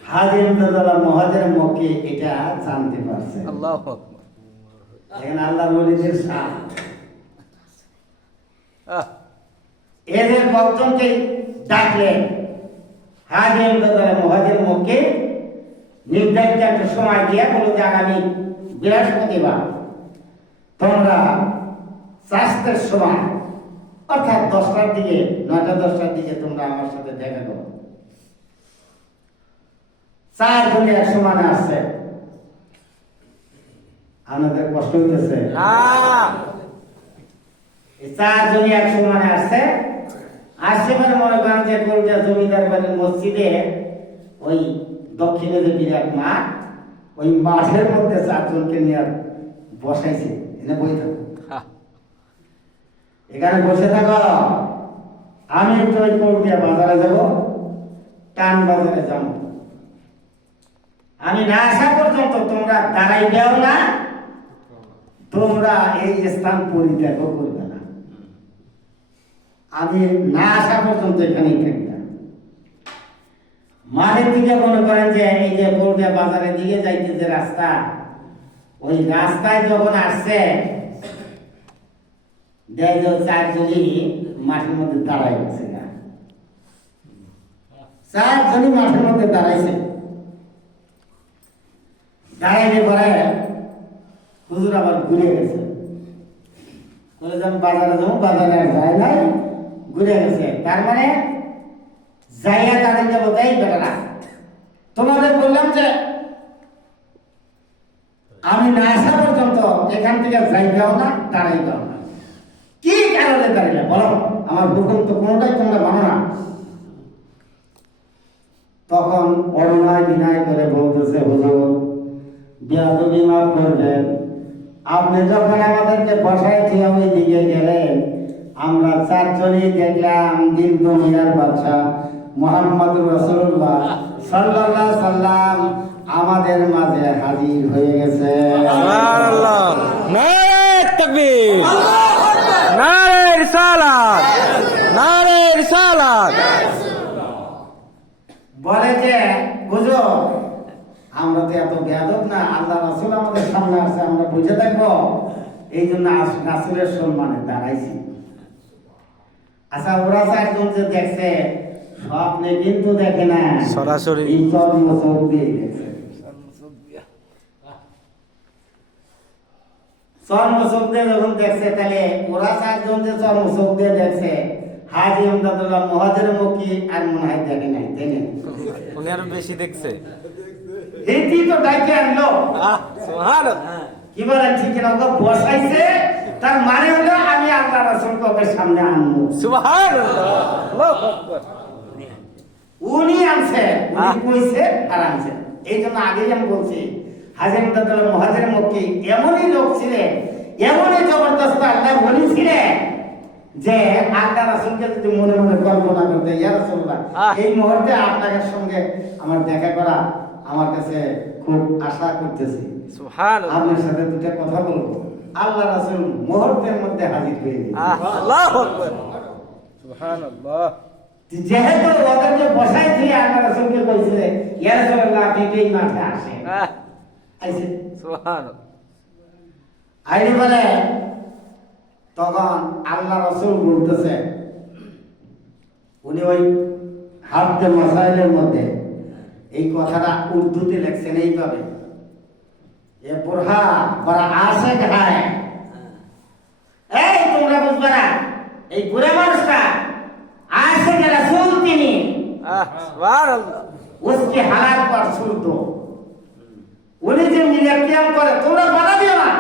হাজী ইমদাদুল্লাহ মুহাজির মক্কি এটা জানতে পারছে। আল্লাহু আকবার। এখানে আল্লাহর ওলিদের শান। এদের বক্তব্যকে ডাকলেন, হাজী ইমদাদুল্লাহ মুহাজির মক্কি নির্ধারিত একটা সময় দিয়ে বলল যে আগামী বৃহস্পতিবার তোমরা চাষের সময় অর্থাৎ 10টার দিকে, 9টা-10টার দিকে তোমরা আমার সাথে দেখা করো। 4 জনে এক সমানে আসছে। আমাদের কষ্ট হইতেছে না, এই 4 জনে এক সমানে আসছে। আসছে মানে মনে করেন যে কোনটা জমিদার বাড়ির মসজিদে ওই দক্ষিণে যে বিরাট মাঠ, ওই মাঠের মধ্যে 4 জনকে নিয়ে বসাইছে, এনে বই থাকো, এখানে বসে থাকো, আমি একটু ওই কলমিয়া বাজারে যাব, টান বাজারে যাব, আমি না আসা পর্যন্ত তোমরা দাঁড়াইবেও না, তোমরা এই স্থান পরিত্যাগ করবে না, আমি না আসা পর্যন্ত এখানেই থাকবে। মাঠের দিকে মনে করেন যে এই যে কলমিয়া বাজারের দিকে যাইতে যে রাস্তা, ওই রাস্তায় যখন আসছে দেয় 4 জনই মাঠের মধ্যে দাঁড়াই গেছে, 4 জনই মাঠের মধ্যে দাঁড়াইছে। দাঁড়াইলে পরে হুজুর আবার ঘুরে গেছে, বলে যে আমি বাজারে যাবো, বাজারে আর যায় নাই, ঘুরে গেছে। তার মানে যাইয়া তাদেরকে বোঝাই বেটারা, তোমাদের বললাম যে আমি না আসা পর্যন্ত এখান থেকে যাইবেও না, দাঁড়াইবেও না। কি কারণে দাঁড়িয়ে বলো, আমার হুকুম তো কোনোটাই তোমরা মানো না। তখন অন্যায় বিনয় করে বলতেছে, হুজুর বেয়াদবি মাফ করবেন, আপনি যখন আমাদেরকে বসায় দিয়ে ওই দিকে গেলেন, আমরা 4 জনই দেখলাম দিন দুনিয়ার বাদশা মুহাম্মদুর রাসূলুল্লাহ সাল্লাল্লাহু আলাইহি সাল্লাম আমাদের মাঝে হাজির হয়ে গেছে। সুবহানাল্লাহ। নারে তাকবীর, নারে রিসালাত, নারে রিসালাত। বলে যে হুজুর আমরা তো এত বেয়াদব না, আল্লাহ রাসূল আমাদের সামনে আসছে, আমরা বুঝে থাকবো, এই জন্য রাসূলের সম্মানে দাঁড়াইছি। আচ্ছা, ওরা 4 জন যে দেখছে, স্বপ্নে কিন্তু দেখে না, সরাসরি এই চর্ম চোখ দিয়ে দেখছে। চর্ম চোখ দিয়ে যখন দেখছে, তাহলে ওরা 4 জন যে চর্ম চোখ দিয়ে দেখছে, হাজী ইমদাদুল্লাহ মুহাজির মক্কি আর মনে হয় দেখে নাই, দেখে উনি আরো বেশি দেখছে। এটি তো ডাইকে আনলো, সুবহানাল্লাহ। কি বলেন ঠিক না? ওকে বসাইছে, তার মানে হলো আমি আল্লাহ রাসূলকে ওকে সামনে আনবো। সুবহানাল্লাহ, আল্লাহু আকবার। উনি আনছে, উনি কইছে আর আনছে। এই জন্য আগেই আমি বলছি, হাজী ইমদাদুল্লাহ মুহাজির মক্কি এমনই লোক ছিলেন, এমনই জবরদস্ত আল্লাহর ওলি ছিলেন যে আল্লাহ রাসূলকে যদি মনে মনে কল্পনা করতে, ইয়া রাসূলুল্লাহ এই মুহূর্তে আপনার সঙ্গে আমার দেখা করা আমার কাছে খুব আশা করতেছি, সুবহানাল্লাহ। আপনার সাথে দুটো কথা বলবো। আল্লাহ রাসূল মুহূর্তের মধ্যে হাজির হয়ে গেলেন। আল্লাহু আকবার। সুবহানাল্লাহ। যেহেতু ওদেরকে বসাই দিয়ে আল্লাহ রাসূলকে কইছিলেন, ইয়া রাসূলুল্লাহ আপনি এই মাঠে আসেন, আইছে সুবহানাল্লাহ। আইনি বলে, তখন আল্লাহ রাসূল বলতেছে, উনি ওই হাফতে মাসাইলের মধ্যে এই কথাটা উর্দুতে লেখছেন এইভাবে, এ বুরহা বড় আশেক হায়, এই তোমরা বুঝবে না, এই বুড়া মানুষটা আশেক রাসূল, তিনি সুবহানাল্লাহ। उसके हालात पर सुन दो, উনি যে মিলাকিয়াম করে তোমরা বাধা দিও না,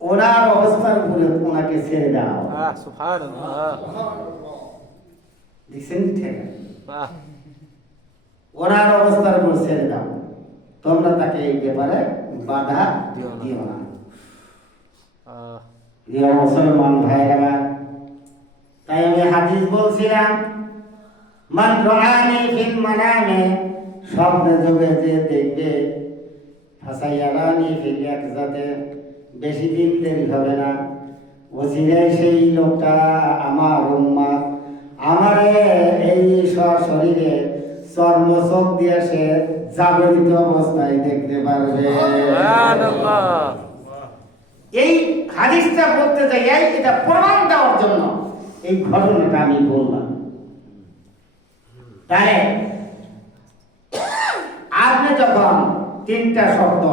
ওনার অবস্থার উপরে ওনাকে ছেড়ে দাও। সুবহানাল্লাহ। দেখছেন ঠিক বাহ, ওনার অবস্থার উপর ছেড়ে দাও, তোমরা তাকে এই ব্যাপারে বাধা দিও না। দিও না। আহ, প্রিয় মুসলমান ভাইরা, তাই আমি হাদিস বলছিলাম, মান রাআনি ফিল মানামে, স্বপ্নে যোগে যে দেখবে, ফাসায়ারানি ফিল ইয়াকজাতে, বেশি দিন দেরি হবে না, অচিরেই সেই লোকটা আমার উম্মাত আমারে এই শরীরে চর্মচোখ দিয়ে সে জাগরিত অবস্থায় দেখতে পারবে। সুবহানাল্লাহ। এই হাদিসটা বলতে যাই, এটা প্রমাণ দেওয়ার জন্য এই ঘটনাটা আমি বললাম। তাহলে আপনি যখন তিনটা শব্দ,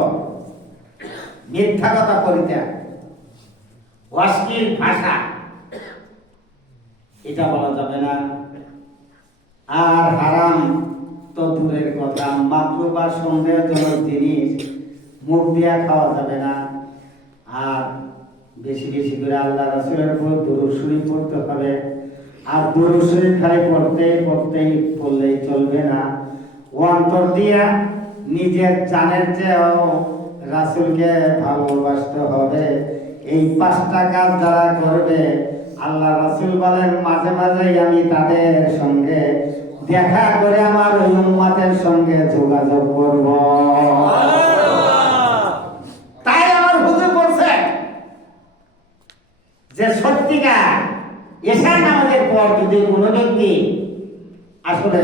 মিথ্যা কথা পরিত্যাগ, অশ্লীল ভাষা, এটা বলা যাবে না, আর হারাম তো দূরের কথা, মাত্র বা সন্দেহজনক জিনিস মুখ দিয়া খাওয়া যাবে না, আর বেশি বেশি করে আল্লাহ রাসূলের উপর দুরূদ শরীফ পড়তে হবে। আর দুরূদ শরীফ খালি পড়লেই চলবে না, অন্তর দিয়া নিজের জানের চেয়েও রাসূলকে ভালোবাসতে হবে। এই 5টা কাজ যারা করবে, আল্লাহ রাসূল বলেন মাঝে মাঝে আমি তাদের সঙ্গে দেখা করে আমার ওই উম্মতের সঙ্গে যোগাযোগ করব। তাই আমার হুজুর বলছে যে সত্যিকার এশার নামাজের পর যদি কোনো ব্যক্তি আসলে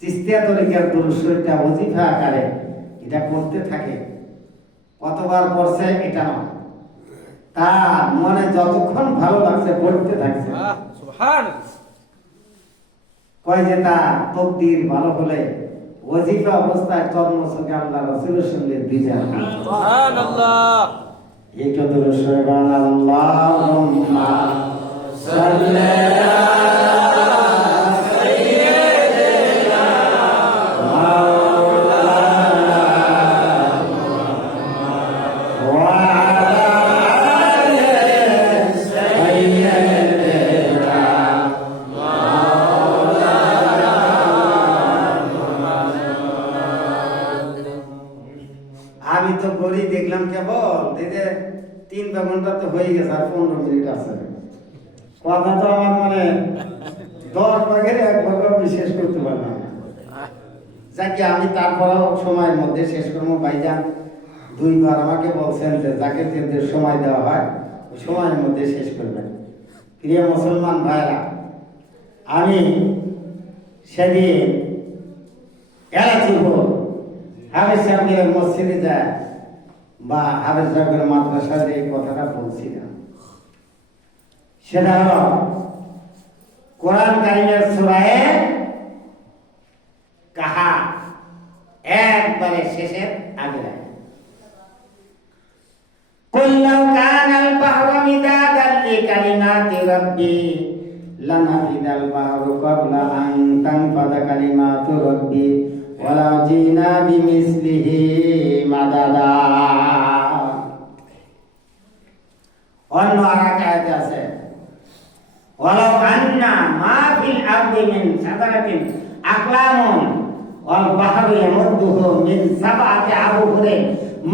চিশতিয়া তরিকার দুরূদ শরীফটা ওজিফা আকারে এটা পড়তে থাকে, কতবার পড়ছে এটা নয়, তার মনে যতক্ষণ ভালো লাগছে পড়তে থাকছে, সুবহানাল্লাহ। কয় যে তার তকদির ভালো হলে ওজিফা অবস্থায় চর্মচোখে আল্লাহ রাসূলের সঙ্গে দিদার। সুবহানাল্লাহ। এইটা দুরূদ শরীফ, আল্লাহুম্মা সাল্লি আলা সাইয়্যিদিনা মাওলানা ওয়া আলা আলি সাইয়্যিদিনা আমি তো ঘড়ি দেখলাম কেবল, দেখে 3 ঘন্টা তো হয়ে গেছে, আর 15 মিনিট আছে। কথা তো আমার মানে 10 ভাগের 1 ভাগ আমি শেষ করতে পারলাম না। যাকে আমি তারপরেও সময়ের মধ্যে শেষ করবো। ভাইজান 2 বার আমাকে বলছেন যে যাকে যে সময় দেওয়া হয় ওই সময়ের মধ্যে শেষ করবেন। প্রিয় মুসলমান ভাইরা, আমি সেদিন এলাচিপুর হাফেজ সাহেবের মসজিদে যায় বা হাফেজ সাহেবের মাদ্রাসায় এই কথাটা বলছিলাম, সেটা হলো কোরআন কারীমের সূরা কাহাফ একবারে শেষের আগে কুল লাউ কানাল বাহরু মিদাদান লিকালিমাতি রাব্বি লানাফিদাল বাহরু ক্বাবলা আন তানফাদা কালিমাতু রাব্বি ওয়ালাউ জিনা বিমিসলিহি মাদাদা। অন্য আয়াতে আছে ওয়ালাউ আন্না মা ফিল আরদি মিন শাজারাতিন আকলামুন ওয়াল বাহরু ইয়ামুদ্দুহু মিন সাবআতি আবহুরিন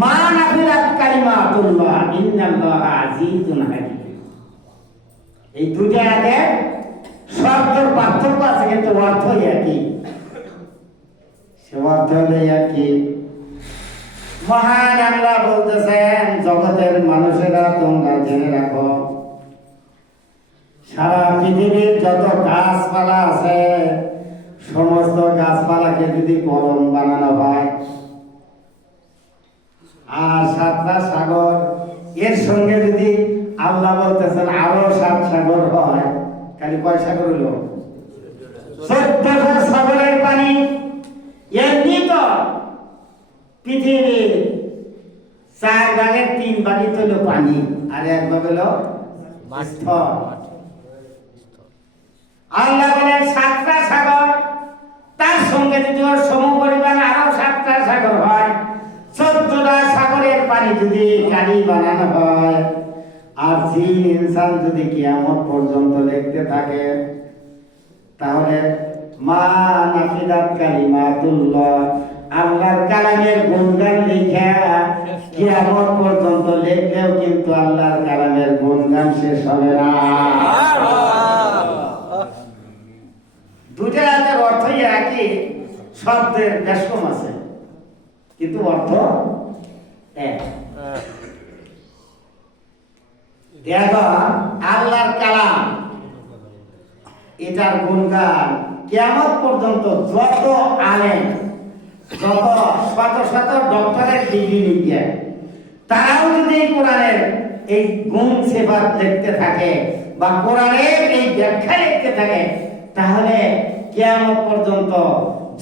মা নাফিদাত কালিমাতুল্লাহ ইন্নাল্লাহা আজিজুন হাকীম। এই দুটো আয়াতে শব্দের পার্থক্য আছে, কিন্তু অর্থ একই। সে অর্থ হলো একই। মহান আল্লাহ বলতেছেন, জগতের মানুষেরা তোমরা জেনে রাখো, সারা পৃথিবীর যত গাছপালা আছে সমস্ত গাছপালাকে যদি কলম বানানো হয়, আর 7টা সাগর এর সঙ্গে যদি আল্লাহ বলতেছেন আরো 7 সাগর হয়, খালি কয় সাগর হলো? 14টা সাগরের পানি। এমনি তো পৃথিবীর 4 ভাগের 3 ভাগই তো হলো পানি, আর 1 ভাগ হলো স্থল। আল্লাহ বলেন 7টা সাগর, তার সঙ্গে যদি ওর সমপরিমাণ আরো 7টা সাগর হয় যদি কালি বানানো হয় আর জিন ইনসান যদি কিয়ামত পর্যন্ত লিখতে থাকে, তাহলে মা নাফিদাত কালিমাতুল্লাহ, আল্লাহর কালামের গুণগান লিখা কিয়ামত পর্যন্ত লিখলেও কিন্তু আল্লাহর কালামের গুণগান শেষ হবে না। দুইটা আয়াতের অর্থই একই, শব্দের বেশকম আছে কিন্তু অর্থ এক। এখন আল্লাহর কালাম এটার গুণগান কিয়ামত পর্যন্ত যত আলেম, যত শত শত ডক্টরেট ডিগ্রি নিয়ে তারাও যদি কোরআনের এই গুণ সেবাত দেখতে থাকে বা কোরআনের এই ব্যাখ্যা লিখতে থাকে, তাহলে কিয়ামত পর্যন্ত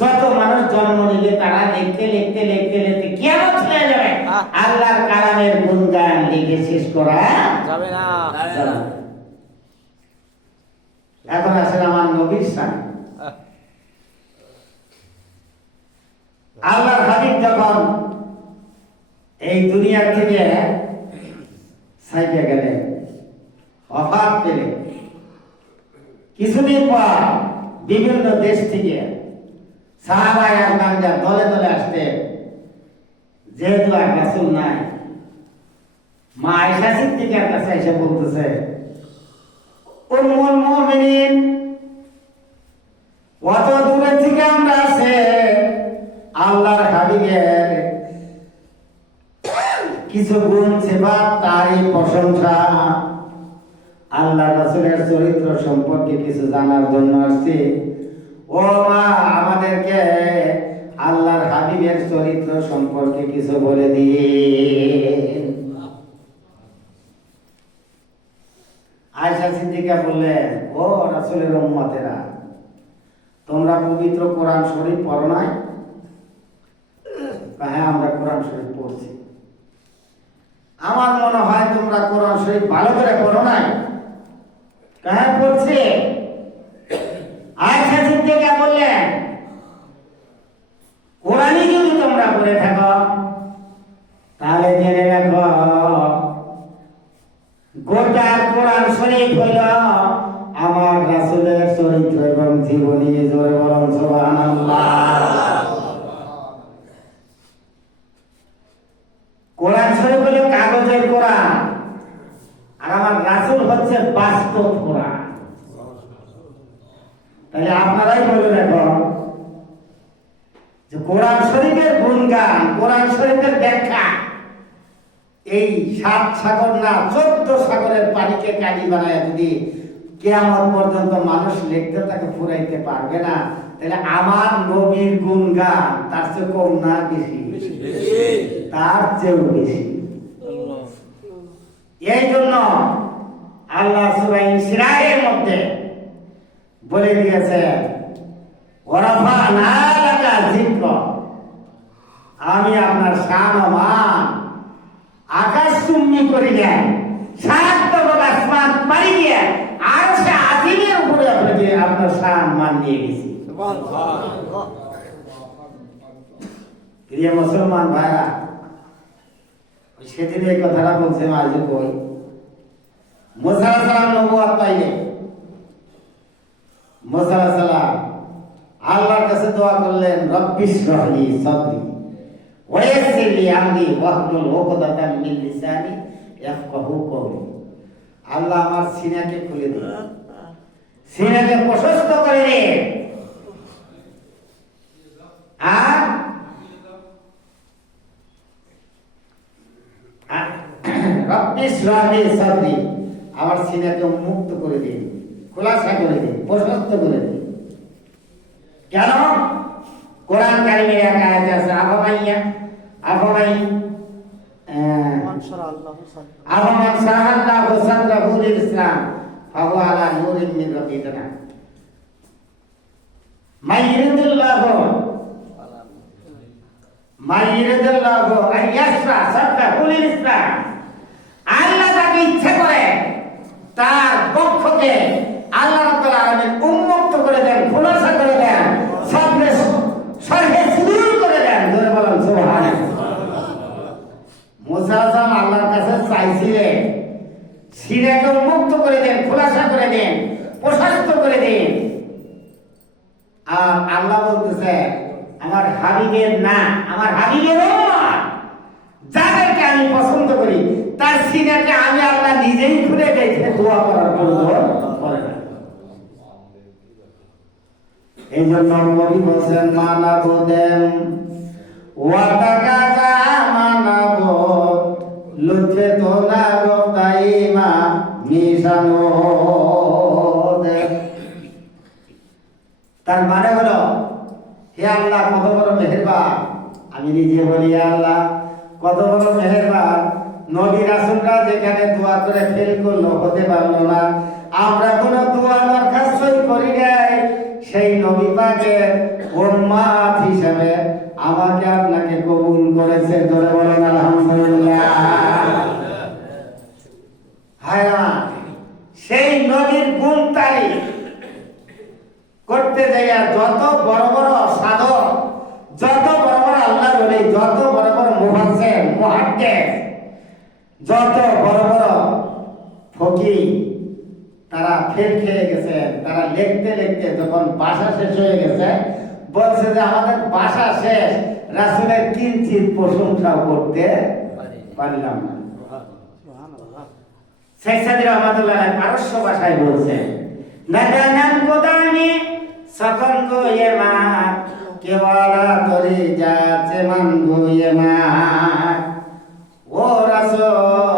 যত মানুষ জন্ম নিবে তারা লিখতে লিখতে লিখতে লিখতে কিয়ামত হয়ে যাবে, আল্লাহর কালামের গুণগান লিখে শেষ করা যাবে না। যাবে না। এখন আসলে আমার নবীর শান। আল্লাহর হাবিব যখন এই দুনিয়া থেকে সাইকে গেলেন, ওফাত পেলেন, কিছুদিন পর বিভিন্ন দেশ থেকে সাহাবায়ে আজমানরা দলে দলে আসতেন। যেহেতু আর রাসূল নাই, মা আয়েশা সিদ্দিকার কাছে এসে বলতেছে, উম্মুল মুমিনিন, অত দূরে থেকে আমরা আছে আল্লাহর হাবিবের কিছু গুণ সেবাত, তারই প্রশংসা, আল্লাহ রাসূলের চরিত্র সম্পর্কে কিছু জানার জন্য আসছি। ও মা, আমাদেরকে আল্লাহর হাবিবের চরিত্র সম্পর্কে কিছু বলে দিয়ে। আয়েশা সিদ্দিকা বললেন, ও রাসূলের উম্মতেরা, তোমরা পবিত্র কোরআন শরীফ পড়ো নাই? হ্যাঁ, আমরা কোরআন শরীফ পড়ছি। আমার মনে হয় তোমরা কোরআন শরীফ ভালো করে পড়ো নাই। হ্যাঁ, পড়ছি। আয়েশা সিদ্দিকা বললেন, কোরআনই যদি তোমরা পড়ে থাকো তাহলে জেনে রাখো গোটা কোরআন শরীফ হইল আমার রাসূলের চরিত্র এবং জীবনী। জোরে বলুন সুবহানাল্লাহ। কোরআন শরীফ হলো কাগজের কোরআন, আর আমার রাসূল হচ্ছে বাস্তব কোরআন। তাহলে আপনারাই বলুন এখন যে কোরআন শরীফের গুণগান, কোরআন শরীফের ব্যাখ্যা এই 7 সাগর না 14 সাগরের পানিকে কালি বানায় যদি কিয়ামত পর্যন্ত মানুষ লিখতে তাকে ফুরাইতে পারবে না, তাহলে আমার নবীর গুণগান তার চেয়ে কম না বেশি? তার চেয়েও বেশি। এই জন্য আল্লাহ সূরা ইসরায়ের মধ্যে বলে দিয়েছে, ওয়ারাফা'না লাকা যিকর, আমি আপনার শান ও মান আকাশ চুম্বি করে দেন, 7 তরফ আসমান পাড়ি দিয়ে আরশে আজিমের উপরে আপনাকে আপনার শান মান নিয়ে গেছি। প্রিয় মুসলমান ভাইরা, সেদিন এই কথাটা বলছে আজ কই, মুসা আলাইহিস সালাম নবুয়ত পাইলেন। মুসা আলাইহিস সালাম আল্লাহর কাছে দোয়া করলেন, রব্বিশ রাহলি সাদরি ওয়া ইয়াসসির লি আমরি ওয়াহলুল উকদাতাম মিন লিসানি ইয়াফকাহু কওলি। আল্লাহ আমার সিনাকে খুলে দিন, সিনাকে প্রশস্ত করে দিন, আর রব্বিশ রাহলি সাদরি, আমার সিনাকে মুক্ত করে দিন, খোলাসা করে দিন, প্রশস্ত করে দিন। কেন? কোরআন কারিমের এক আয়াত আছে, আফামান সারাহাল্লাহু সাদরাহু লিল ইসলাম ফাহুয়া আলা নূরিন মিন রাব্বিহি। মাইয়ুরিদুল্লাহু আইয়াসরা সাদরাহু লিল ইসলাম, আল্লাহ যাকে ইচ্ছা করে তার পক্ষকে আল্লাহ রাব্বুল আলামিন উন্মুক্ত করে দেন, খোলাসা করে দেন, সরহে সুদূর করে দেন। জোরে বলেন সুবহানাল্লাহ। মুসা আর আল্লাহ বলতেছে আমার হাবিবের না, আমার হাবিবের উম্মত যাদেরকে আমি পছন্দ করি তার সিনাকে আমি আল্লাহ নিজেই খুলে দেখে দোয়া করার প্রয়োজন পড়ে না। এই জন্য নবী বলেন মানাবো দেন ওয়াতাকাজা মানাবো লুচে তো না গোতাইমা মিশানো দেন। তার মানে হলো হে আল্লাহ কত বড় মেহেরবান। আমি নিজে বলি আল্লাহ কত বড় মেহেরবান, নবী রাসূলরা যেখানে দোয়া করে ফেল করলো হতে পারলো না, আমরা কোন দোয়া দরখাস্তই করি নাই, সেই নবী পাকের উম্মত হিসেবে আমাকে আপনাকে কবুল করেছে। জোরে বলেন আলহামদুলিল্লাহ। হায় আমার সেই নবীর গুণ তারিফ করতে যাইয়া যত বড় বড় সাধক, যত বড় বড় আল্লাহর ওলি, যত বড় বড় মুফাসসির মুহাদ্দিস, যত বড় বড় ফকিহ তারা ফেল খেয়ে গেছে। তারা লিখতে লিখতে যখন ভাষা শেষ হয়ে গেছে বলছে যে আমাদের ভাষা শেষ, রাসূলের কিঞ্চিত প্রশংসা করতে পারলাম না। শেখ সাদি রহমাতুল্লাহ আলাইহি পারস্য ভাষায় বলছে নাদানান কোদানি সকন গোয়ে মা কেওয়ালা তরি যাচ্ছে মান গোয়ে মা। ও রাসূল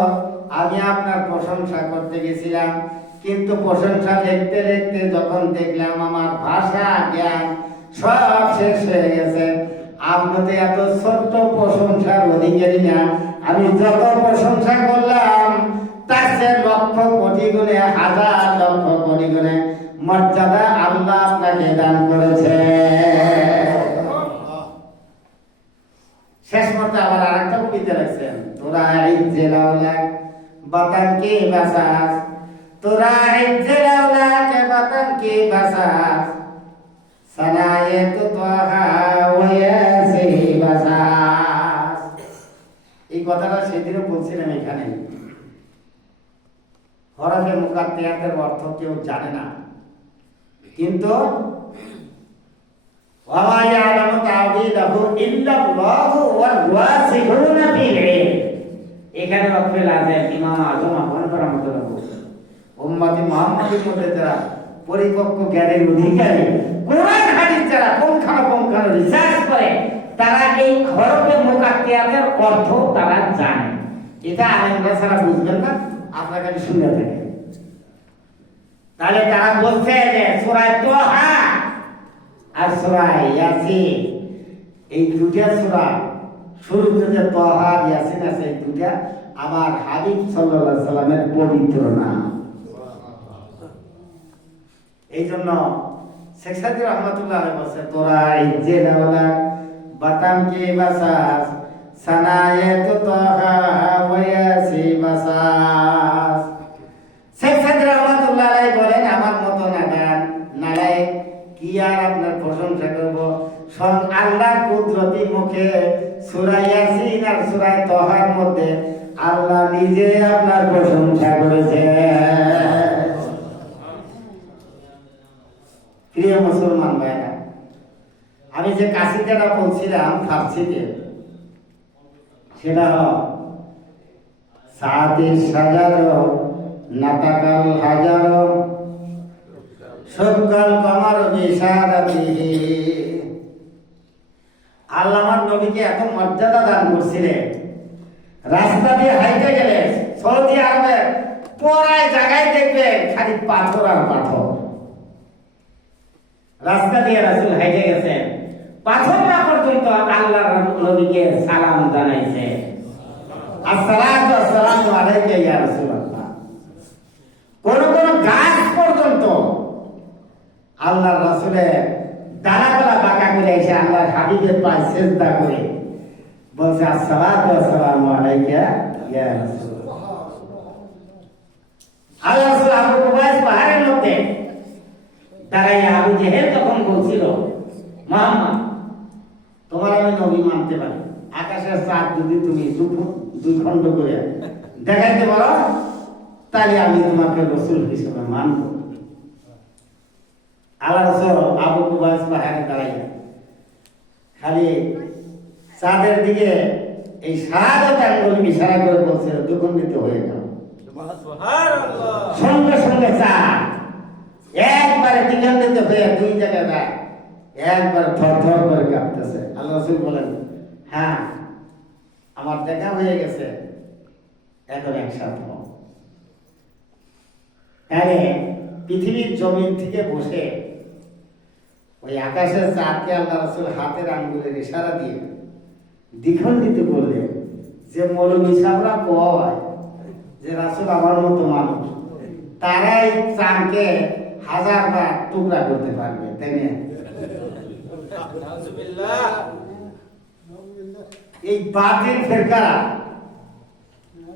আমি আপনার প্রশংসা করতে গেছিলাম, কিন্তু প্রশংসা লিখতে লিখতে যখন দেখলাম আমার ভাষা জ্ঞান সব শেষ হয়ে গেছে। আপনি তো এত ছোট্ট প্রশংসার অধিকারী না, আমি যত প্রশংসা করলাম তার চেয়ে লক্ষ কোটি গুণে, হাজার লক্ষ কোটি গুণে মর্যাদা আল্লাহ আপনাকে দান করেছে। শেষ মতে আবার আরেকটা কবিতা লিখছেন তোরা ইজ্জেলাউলা বাতান কে বাসাস, তোরা ইজ্জেলাউলা কে বাতান কে বাসাস সানায়ে তো তোহা ওয়াসি বাসাস। এই কথাটা সেদিনও বলছিলাম এখানে। হরফে মুকাত্তায়াতের অর্থ কেউ জানে না, কিন্তু ওয়া ইয়ালামু তা'ওয়িলাহু ইল্লাল্লাহু ওয়াল ওয়াসিহুনা ফিল ইলম। এখানে ওয়াকফিল আছে ইমাম আযম আহমদ রাহমাতুল্লাহ উম্মতি মুহাম্মাদের মধ্যে যারা পরিপক্ক জ্ঞানের অধিকারী, কোরআন হাদিস যারা পুঙ্খানুপুঙ্খানু রিসার্চ করে, তারা এই হরফে মুকাত্তায়াতের অর্থ তারা জানে। এটা আলেমরা ছাড়া বুঝবেন না, আপনাকে আমি শুনে থাকি। তাহলে তারা বলছে যে সূরা তোহা আর সূরা ইয়াসিন, এই দুটা সূরা শুরুতে যে তোহা ইয়াসিন আছে, এই দুটা আমার হাবিব সাল্লাল্লাহু আলাইহি সাল্লামের পবিত্র নাম। এই জন্য শেখ সাদি রহমাতুল্লাহ আলাইহি বলেছে তোরা ইজ্জেলাউলা বাতাম কে বাসাস সানায়ে তো তোহা ওয়া ইয়াসিন বাসাস। শেখ সাদি রহমাতুল্লাহ আলাইহি বলেন আমার মতো নালায়েক কি আর আপনার প্রশংসা করব, স্বয়ং আল্লাহর কুদরতি মুখে সূরা ইয়াসিন আর সূরা তোহার মধ্যে আল্লাহ নিজে আপনার প্রশংসা করেছে। প্রিয় মুসলমান ভাইরা, আমি যে কাসিদাটা বলছিলাম ফার্সিতে, সেটা হলো সাদের সাজারো নাতাকাল হাজারো সকাল কমার বিশারাতিহি। আল্লাহ আমার নবীকে এত মর্যাদা দান করছিলেন, রাস্তা দিয়ে হাইটে গেলে সৌদি আরবে পড়ায় জায়গায় দেখবেন খালি পাথর আর পাথর। রাস্তা দিয়ে রাসূল হাইটে গেছেন, পাথরটা পর্যন্ত আল্লাহর নবীকে সালাম জানাইছে, আসসালাতু ওয়াসসালামু আলাইকা ইয়া রাসূলুল্লাহ। কোন কোন গাছ পর্যন্ত আল্লাহর রাসূলের ডানাগুলা বাঁকা করে এসে আল্লাহর হাবিবের পায়ে সিজদা করে বলছে আসসালাতু ওয়াসসালামু আলাইকা ইয়া রাসূলুল্লাহ। আল্লাহ রাসূল আবু কুবাইস পাহাড়ের মধ্যে দাঁড়াইয়া আবু জেহেল তখন বলছিল মুহাম্মদ তোমার আমি নবী মানতে পারি, আকাশের চাঁদ যদি তুমি দুই খণ্ড করে দেখাইতে পারো তাহলে আমি তোমাকে রাসূল হিসেবে মানব। আল্লাহ রাসূল আবু কুবাইস পাহাড়ে দাঁড়াইয়া খালি চাঁদের দিকে এই শাহাদাত আঙ্গুল ইশারা করে বলছে দ্বিখণ্ডিত হয়ে গেল। সুবহানাল্লাহ। সঙ্গে সঙ্গে চাঁদ একবারে দ্বিখণ্ডিত হয়ে দুই জায়গায় যায়, একবার থর থর করে কাঁপতেছে। আল্লাহ রাসূল বলেন, হ্যাঁ আমার দেখা হয়ে গেছে, এখন একসাথে হও। তাহলে পৃথিবীর জমিন থেকে বসে ওই আকাশের চাঁদকে আল্লাহ রাসূল হাতের আঙ্গুলের ইশারা দিয়ে দ্বিখণ্ডিত করলেন, যে মৌলবী সাহেবরা কয় যে রাসূল আমার মতো মানুষ, তারাই চাঁদকে 1000 বার টুকরা করতে পারবে, তাই না? নাউজুবিল্লাহ। এই বাতিল ফেরকারা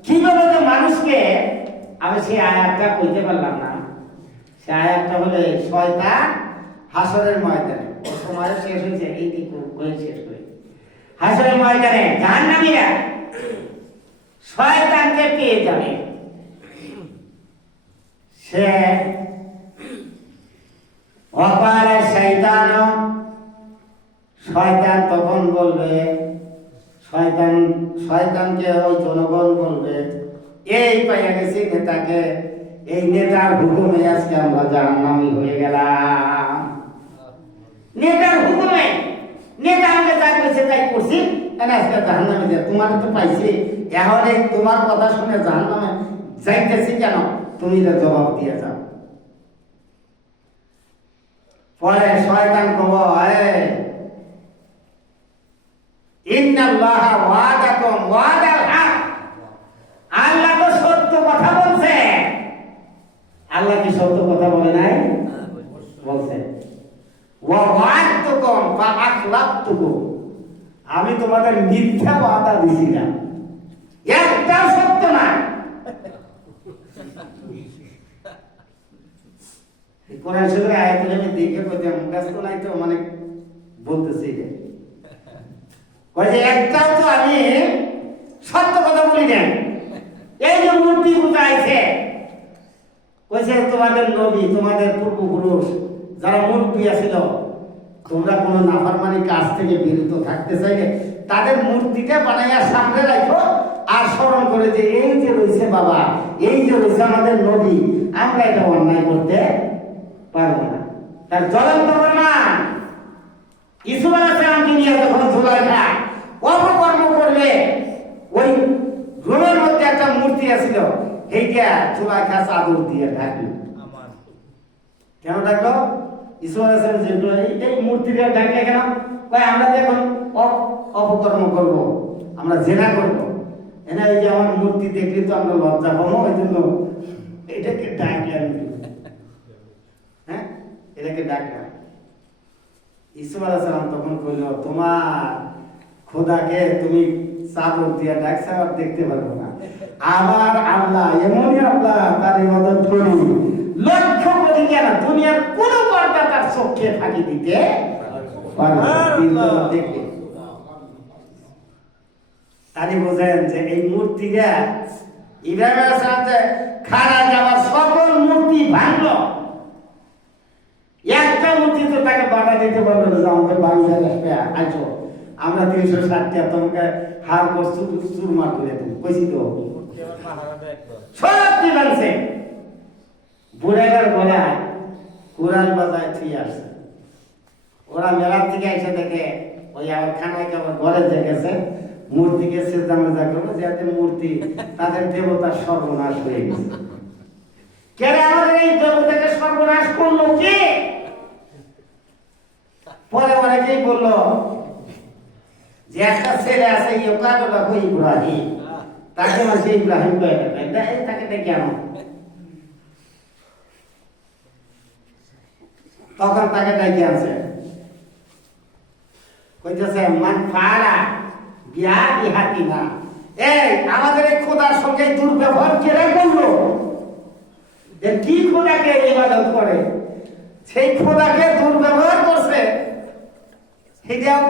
কিভাবে যে মানুষকে, আমি সেই আয়াতটা কইতে পারলাম না, সে আয়াতটা হলে শয়তান হাসরের ময়দানে, ওই সময় শেষ হয়েছে, এইটি কই শেষ করে হাসরের ময়দানে জাহান্নামীরা শয়তানকে পেয়ে যাবে। সে অপারে শয়তান, শয়তান তখন বলবে, শয়তানকে ওই জনগণ বলবে, এই পাইয়া গেছি নেতাকে, এই নেতার হুকুমে আজকে আমরা জাহান্নামী হয়ে গেলাম। নেতার হুকুমে, নেতা আমাকে যা কইছে তাই করছি, আজকে জাহান্নামী দিয়ে তোমার তো পাইছি, এখন এই তোমার কথা শুনে জাহান্নামে যাইতেছি কেন, তুমি এটা জবাব দিয়ে যাও। পরে শয়তান কব, ইন্নাল্লাহা ওয়াদাকুম ওয়াদাল হক, আল্লাহ তো সত্য কথা বলছে। আল্লাহ কি সত্য কথা বলে নাই? বলছে। ওয়া ওয়াদতুকুম ফা আখলাফতুকুম, আমি তোমাদের মিথ্যা ওয়াদা দিছিলাম, একটাও সত্য না। কোরআন শরীফের আয়াতগুলো আমি দেখে কইতে মুখস্থ নাই তো, মানে বলতেছি যে কয় যে একটাও তো আমি সত্য কথা বলি না। এই যে মূর্তি পূজা আছে, কইছে তোমাদের নবী, তোমাদের পূর্বপুরুষ যারা মূর্তি আছিল, তোমরা কোনো নাফরমানি কাজ থেকে বিরত থাকতে চাইলে তাদের মূর্তিটা বানাইয়া সামনে রাখো, আর স্মরণ করে যে এই যে রয়েছে বাবা, এই যে রয়েছে আমাদের নবী, আমরা এটা অন্যায় করতে পারবো না। তার জ্বলন্ত প্রমাণ ইসু আলাইহিস সালামকে নিয়ে যখন জুলাইখা অপকর্ম করবে, ওই রুমের মধ্যে একটা মূর্তি আছিল, এইটা জুলাইখা চাদর দিয়ে ঢাকলো। কেন ডাকলো? ইসু আলাইহিস সালাম যেগুলো এই মূর্তিটা ডাকলে কেন? ভাই আমরা তো এখন অপকর্ম করব, আমরা জেনা করব, এনা এই যে আমার মূর্তি দেখলে তো আমরা লজ্জা পাবো, ওই জন্য এটাকে ডাকলাম। হ্যাঁ, এটাকে ডাকলাম। ইসু আলাইহিস সালাম তখন কইল, তোমার খোদাকে তুমি চাদর দিয়া ডাকছো আর দেখতে পারবো না, আমার আল্লাহ এমনই আল্লাহ, তার ইবাদত করি লক্ষ কোটি কেন দুনিয়ার কোন পর্দা তার চোখে ফাঁকি দিতে পারবে না। দেখবে তাই বোঝেন যে এই মূর্তিটা ইব্রাহিম আলাইহিস সালাম যে খানা যাওয়ার সকল মূর্তি ভাঙলো, একটা মূর্তি তো তাকে বাধা দিতে পারবে না যে আমাকে বাংলাদেশে আসো, আমরা 360টা তোমাকে হার করছু চুরমার করে দেব, কইছি তো সব কি বানছে। বুড়াইবার গলায় কোরআন বাজায় থুই আসছে, ওরা মেলার থেকে এসে দেখে ওই আমার খানায় কেমন ঘরে দেখেছে মূর্তিকে সেজদা মেজা করবো, যাতে মূর্তি তাদের দেবতার সর্বনাশ হয়ে গেছে। কেন আমাদের এই দেবতাকে সর্বনাশ করলো কে? পরে অনেকেই বললো যে একটা ছেলে আছে ইউকারুল্লাহ ইব্রাহিম, তাকে মাসে ইব্রাহিম তাকে ডেকে আনো। তখন তাকে ডেকে আছে, কইতেছে মান ফারা বিয়া বিহাতিনা, এই আমাদের এই খোদার সঙ্গে দুর্ব্যবহার কেন করলো? যে কি খোদাকে ইবাদত করে, সেই খোদাকে দুর্ব্যবহার করছে, সেটাও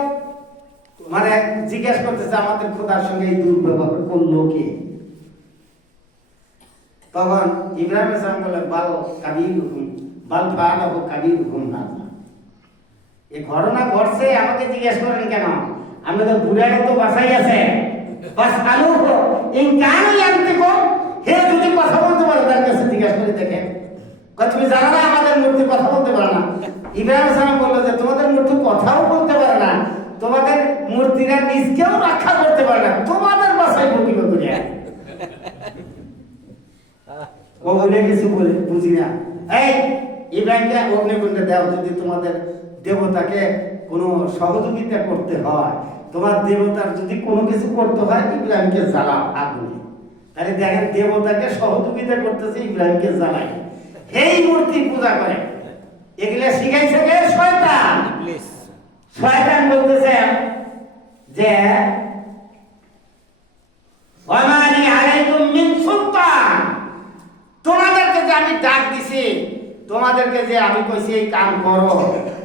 মানে জিজ্ঞেস করতেছে আমাদের খোদার সঙ্গে এই দুর্ব্যবহার করলো কে? তখন ইব্রাহিম সালাম বলে বাল কাবিল বাল ফাআলাহু কাবীরুহুম হাযা। এই ঘটনা ঘটছে, আমাকে জিজ্ঞেস করেন কেন? আমরা তো বুড়াকে তো বাসাই আছে, বাস আলু ইন কানু ইয়ান্তিকু, হে যদি কথা বলতে পারে তার কাছে জিজ্ঞেস করে দেখেন। তুমি জানো না আমাদের মূর্তি কথা বলতে পারে না? ইব্রাহিম সালাম বললো যে তোমাদের মূর্তি কথাও বলতে পারে না, তোমাদের মূর্তিরা নিজকেও রক্ষা করতে পারে না, তোমাদের বাসায় ভুগিব করে। ও বলে কিছু বলে বুঝি না। এই ইব্রাহিমকে অগ্নিকুণ্ডে দাও, যদি তোমাদের দেবতাকে কোনো সহযোগিতা করতে হয়, তোমার দেবতার যদি কোনো কিছু করতে হয়, ইব্রাহিমকে জ্বালাও আগুনে। তাহলে দেখেন দেবতাকে সহযোগিতা করতেছে, ইব্রাহিমকে জ্বালায়, এই মূর্তি পূজা করে। এগুলা শিখাইছে কে? শয়তান। শয়তান বলতেছে যে ওয়ামানি আলাইকুম মিন সুলতান, তোমাদেরকে যে আমি ডাক দিছি, তোমাদেরকে যে আমি কইছি এই কাম করো,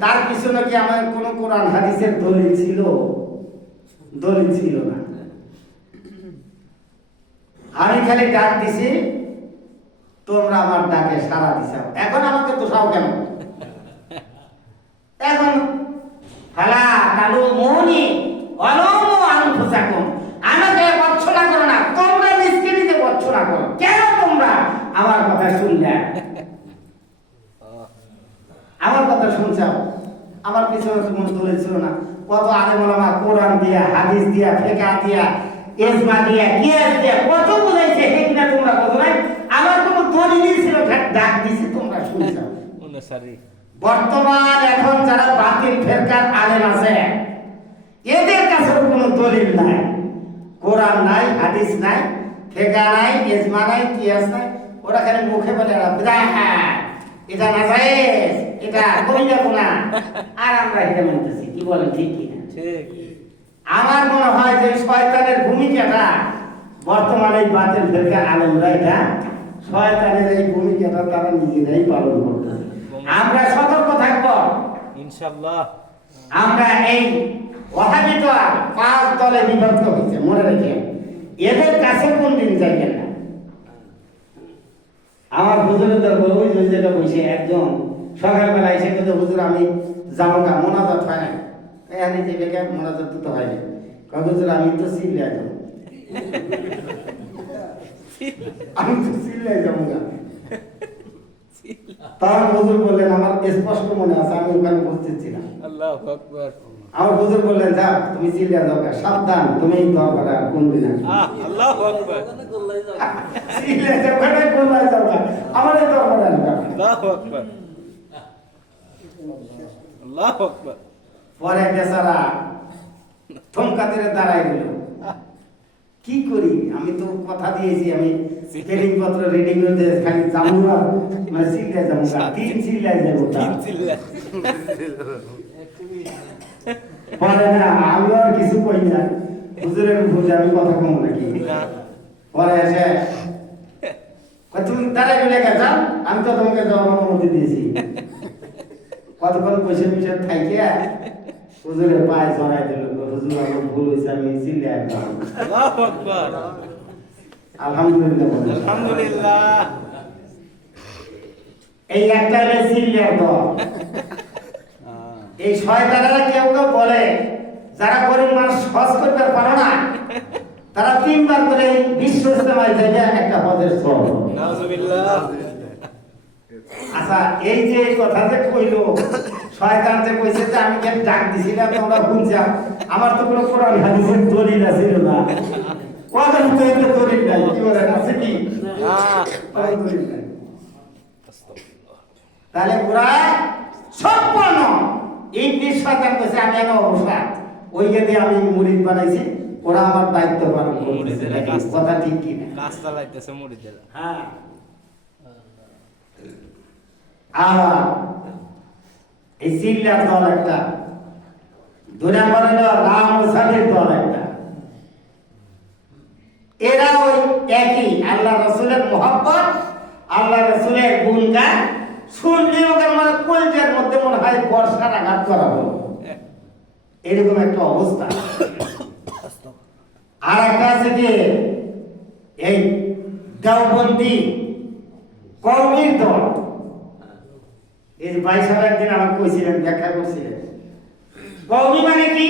তার পিছনে কি আমার কোনো কোরআন হাদিসের দলিল ছিল? দলিল ছিল না। আমি খালি ডাক দিছি, তোমরা আমার ডাকে সাড়া দিছাও। এখন আমাকে দোষাও কেন? এখন ফালা কালু মুনি অলমু আনফুসাকুম, আমাকে বচ্ছনা করো না, তোমরা নিজকে নিজে বচ্ছনা করো। কেন তোমরা আমার কথা শুনলে? আমার কথা শুনছাও, আমার পিছনে কোনো দলিল ছিল না। কত আলেম ওলামা কোরআন দিয়া, হাদিস দিয়া, ফিকহ দিয়া, ইজমা দিয়া, কিয়াস দিয়া কত বুঝাইছে, এগুলা তোমরা বুঝো নাই। আমার কোনো দলিলই ছিল না, ডাক দিছি তোমরা শুনছাও। বর্তমান এখন যারা বাতিল ফেরকার আলেম আছে, এদের কাছে কোনো দলিল নাই, কোরআন নাই, হাদিস নাই, ফিকহ নাই, ইজমা নাই, কিয়াস নাই। ওরা খালি মুখে বলে বিদআত, এটা নাজায়েজ, এটা কবিরা গুনাহ, আর আমরা এটা মানতেছি। কি বলেন, ঠিক কি না? ঠিক। আমার মনে হয় যে শয়তানের ভূমিকাটা বর্তমানে এই বাতিল ফেরকার আলেমরা, এটা শয়তানের এই ভূমিকাটা তারা নিজেরাই পালন করতেছে। আমরা সতর্ক থাকব ইনশাআল্লাহ। আমরা এই ওয়াহাবিটা 5 দলে বিভক্ত হয়েছে, মনে রেখে এদের কাছে কোন দিন যাইবেন না। আমার হুজুরের দরবার ওই যে জায়গা বসে একজন সকালবেলা এসে কিন্তু হুজুর আমি যাবো না, মোনাজাত হয় না। আমি যে বেগে মোনাজাত তো হয় না, হুজুর আমি তো সিল্লা যাবো, আমি তো সিল্লা যাবো না। তার হুজুর বললেন, আমার স্পষ্ট মনে আছে আমি ওখানে উপস্থিত ছিলাম। আল্লাহু আকবার। আমার হুজুর বললেন, যা তুমি সিল্লা যাও, সাবধান তুমি এই দরবারে আর কোন দিন আসবে। আল্লাহু আকবার। সিল্লা যাও না, কোনলাই যাও না, আমার এই দরবারে আসবে। আল্লাহু আকবার। আল্লাহু আকবার। পরে বেচারা থমকাতের দাঁড়ায় গেল, কি করি? আমি তো কথা দিয়েছি, আমি ট্রেনিং পত্র রেডি করতে খালি যাবো না, মানে সিল্লায় যাবো না, 3 সিল্লায় যাবো না। পরে না আমি আর কিছু কই না, হুজুরের ভুলে আমি কথা কম নাকি। পরে এসে তুমি দাঁড়ায় গেলে গেছা, আমি তো তোমাকে যাওয়ার অনুমতি দিয়েছি। কতক্ষণ বসে বসে থাইকে হুজুরের পায়ে জড়াই দিল, হুজুর আমার ভুল হয়েছে, আমি সিল্লায় আসলাম। আল্লাহু আকবার। আলহামদুলিল্লাহ বলেন। আলহামদুলিল্লাহ। এই একটা হলো সিল্লার দল। এই শয়তানেরা কেউ কেউ বলে, যারা গরিব মানুষ হজ করতে পারে না, তারা 3 বার করে বিশ্ব ইজতেমায় যাবে একটা হজের সওয়াব। নাউজুবিল্লাহ। আচ্ছা, এই যে কথা যে কইলো শয়তান, যে কইছে যে আমি কেন ডাক দিছিলাম তোমরা শুনছাও, আমার তো কোনো কোরআন হাদিসের দলিল ছিল না। ওদের তো এত দলিল নাই, কি বলেন, আছে কি? কোনো দলিল নাই। তাহলে ওরা সম্পূর্ণ ইবলিস শয়তান কইছে আমি এত অবস্থা, ওই যে আমি মুরিদ বানাইছি, ওরা আমার দায়িত্ব পালন করতেছে। কথা ঠিক কি না? কাজ চালাইতেছে মুরিদেরা। হ্যাঁ। আবার এই সিল্লার দল একটা, 2 নম্বর হলো রামসাদের দল একটা। এরা ওই একই, আল্লাহ রাসূলের মুহাব্বত, আল্লাহ রাসূলের গুণগান শুনলে ওদের মানে কলজের মধ্যে মনে হয় বর্ষার আঘাত করা হলো, এরকম একটা অবস্থা। আর একটা আছে যে এই দেওবন্দি কওমির দল, এই যে 22 সালে একদিন আমাকে কইছিলেন, ব্যাখ্যা করছিলেন কওমি মানে কি?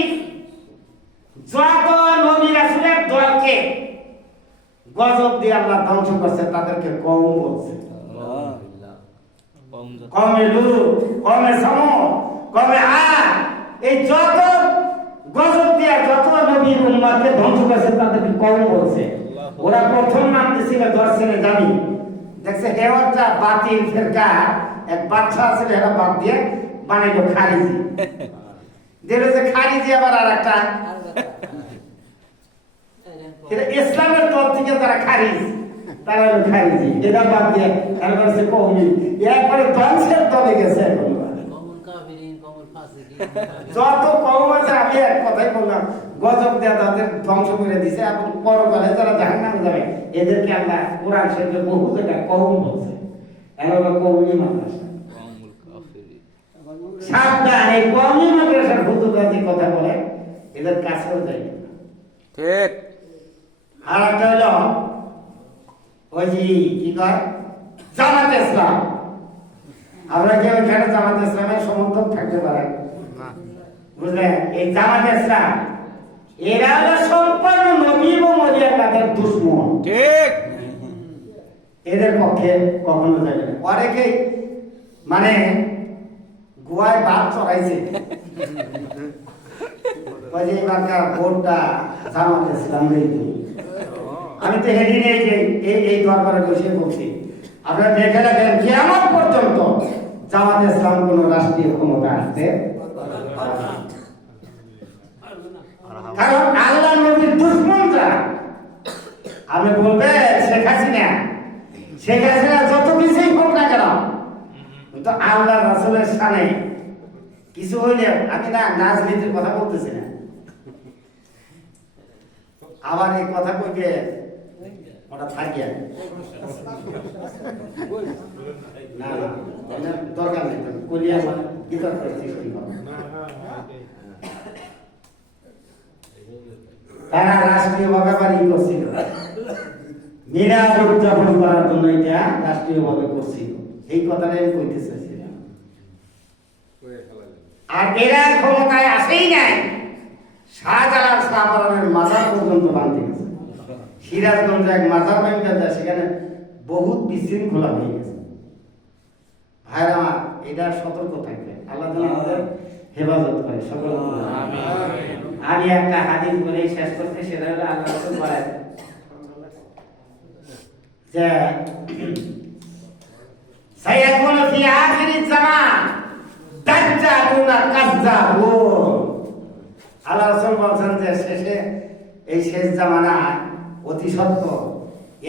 যত নবী রাসূলের দলকে গজব দিয়ে আল্লাহ ধ্বংস করছে তাদেরকে কওম বলছে। কওমে লূত, কওমে সামূদ, কওমে আদ, এই যত গজব দিয়ে যত নবীর উম্মতকে ধ্বংস করছে তাদেরকে কওম বলছে। ওরা প্রথম নাম দিয়েছিল দর্শনে জামি, দেখছে হেওয়াটা বাতিল ফিরকা, এক বাচ্চা আছে এরা বাদ দিয়ে বানাইলো খারিজি, দিল যে খারিজি আবার আরেকটা, এটা ইসলামের দল থেকে যারা খারিজ তারা হলো খারিজি, এটা বাদ দিয়ে তারপর সে কওমি, একবারে ধ্বংসের দলে গেছে। যত কওম আছে আমি এক কথাই বললাম, গজব দেয়া তাদের ধ্বংস করে দিছে, এবং পরকালে যারা জাহান্নামে যাবে এদেরকে আল্লাহ কোরআন শরীফে বহু জায়গায় কওম বলছে। এরা কওমি মাদ্রাসা। সাবধান, এই কওমি মাদ্রাসার হুজুররা যে কথা বলে এদের কাছেও যায় না। ঠিক। আর একটা হলো ওই যে কি কয় জামাতে ইসলাম। আমরা কি ওইখানে জামাতে ইসলামের সমর্থক থাকতে পারে? বুঝলেন? এই জামাতে ইসলাম এরা হলো সম্পূর্ণ নবী ও মরিয়াদের দুশমন। ঠিক। এদের পক্ষে কখনো যাবে না। অনেকেই মানে গোয়ায় বাদ চড়াইছে, ওই যে এবারকার ভোটটা জামাতে ইসলামের। আমি তো হেডিনে এই দরবারে বসে বলছি, আপনারা দেখে রাখেন কিয়ামত পর্যন্ত জামাতে ইসলাম কোন রাষ্ট্রীয় ক্ষমতা আসতে পারবে না। কারণ আল্লাহ নবীর দুশমন যারা, আমি বলবে শেখ হাসিনা যত কিছুই হোক না কেন, তো আল্লাহ রাসূলের শানে কিছু হইলে, আমি না রাজনীতির কথা বলতেছি না, আবার এই কথা কইবে ওটা থাকিয়া না না দরকার নেই, কলিয়া কি দরকার সৃষ্টি করা। তারা রাষ্ট্রীয়ভাবে বাড়ি করছিল, মিলাদ উদযাপন করার জন্য এটা রাষ্ট্রীয়ভাবে করছিল, এই কথাটাই আমি কইতে চাইছিলাম। আর এরা ক্ষমতায় আসেই নাই, শাহজালাল শাহপরানের মাজার পর্যন্ত বাঁধতে গেছে। সিরাজগঞ্জে এক মাজার ভেঙে যায়, সেখানে বহুত বিশৃঙ্খলা হয়ে গেছে। ভাইরা আমার, এটা সতর্ক থাকবে, আল্লাহ যেন আমাদের হেফাজত করে সকল। আমি একটা হাদিস বলে শেষ করতে, সেটা হলো আল্লাহ রাসূল বলেন যে সায়াকুনু ফি আখিরিজ জামান দাজ্জালুনা কাযযাবুন। আল্লাহ রাসূল বলেন যে শেষে এই শেষ জামানায় অতি সত্য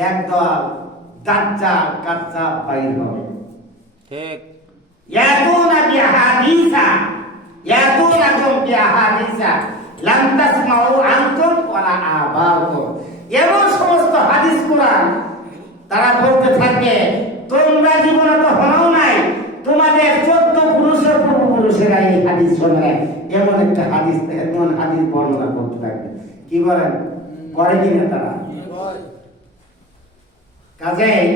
একদল দাজ্জাল কাযযাব বাইর হবে। ঠিক। ইয়াতুনা বিহাদিসা লাম তাসমাউ আনতুম ওয়ালা আবাউকুম। এমন সমস্ত হাদিস কোরআন তারা বলতে থাকে, তোমরা জীবনে তো হও নাই, তোমাদের 14 পুরুষের পূর্বপুরুষেরা এই হাদিস শোনে। এমন একটা হাদিস, এমন হাদিস বর্ণনা করতে থাকবে। কি বলেন? করে কিনা তারা? কাজেই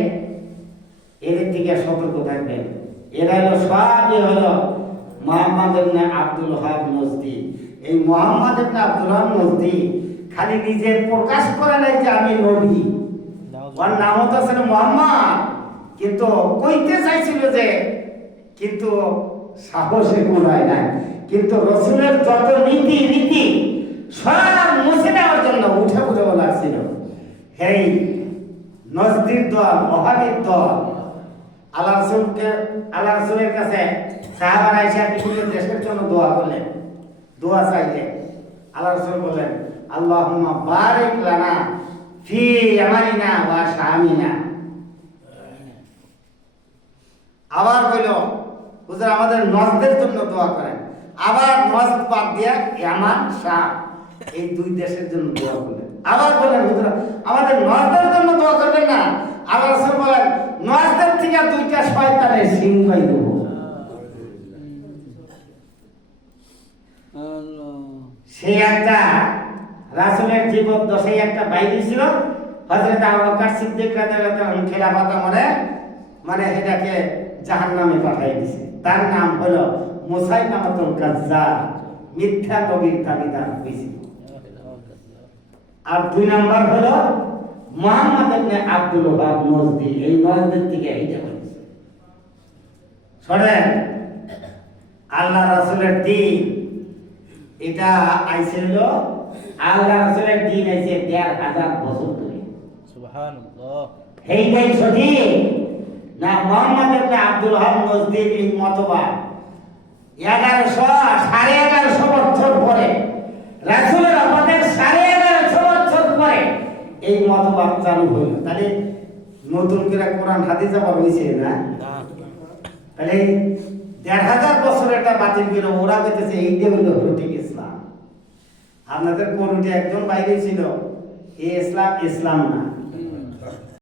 এদের থেকে সতর্ক থাকবেন। এরা হলো সবই হলো মুহাম্মদ ইবনে আব্দুল ওয়াহাব নজদি। এই মুহাম্মদ ইবনে আব্দুল ওয়াহাব নজদি খালি নিজে প্রকাশ করে নাই যে আমি নবী, ওর নাম তো ছিল মুহাম্মদ, কিন্তু কইতে চাইছিল যে, কিন্তু সাহসে কুলায় নাই। কিন্তু রাসূলের যত নীতি রীতি সব মুছে দেওয়ার জন্য উঠে পড়ে লাগছিল। এই নজদির দল, ওহাবীর দল আল্লাহ রাসূলের কাছে সাহাবারা এসে বিভিন্ন দেশের জন্য দোয়া করলেন, দোয়া চাইলেন। আল্লাহ রাসূল বলেন, আল্লাহুম্মা বারিক লানা ফি ইয়ামানিনা ওয়া শামিনা। আবার কইল, হুজুর আমাদের নজদের জন্য দোয়া করেন। আবার নজদ বাদ দিয়া ইয়ামান শাম, এই দুই দেশের জন্য দোয়া করলেন। আবার বলেন, হুজুর আমাদের নজদের জন্য দোয়া করবেন না। আল্লাহ রাসূল বলেন, নজদের থেকে দুইটা শয়তানের শিং পাই দেব। সেই একটা রাসূলের জীবন দশায় একটা বাইরে ছিল, হযরত আবু বকর সিদ্দিক রাদিয়াল্লাহু তাআলা খেলাফত আমলে, মানে এটাকে জাহান্নামে পাঠিয়ে দিয়েছে। তার নাম হলো মুসাইলামাতুল কাজ্জাব, মিথ্যা নবীর দাবিদার হয়েছে। আর 2 নাম্বার হলো মুহাম্মদ ইবনে আব্দুল ওয়াহাব নজদি, এই নজদের থেকে এইটা হয়েছে। শোনেন, আল্লাহ রাসূলের দ্বীন এটা আইছিল, আল্লাহ রাসূলের দ্বীন আইছে ১,৫০০ বছর ধরে। সুবহানাল্লাহ। এইটাই সঠিক না মুহাম্মদ ইবনে আব্দুল ওয়াহাব নজদির এই মতবাদ ১১৫০ বছর পরে, রাসূলের আমাদের ১১৫০ বছর পরে এই মতবাদ চালু হইল। তাহলে নতুন করে কোরআন হাদিস আবার হইছে না? তাহলে ১,৫০০ বছর একটা বাতিল করে ওরা কইতেছে এইটা হইল সঠিক ইসলাম। আপনাদের কোরআনটি একদম বাইরে ছিল, এই ইসলাম ইসলাম না।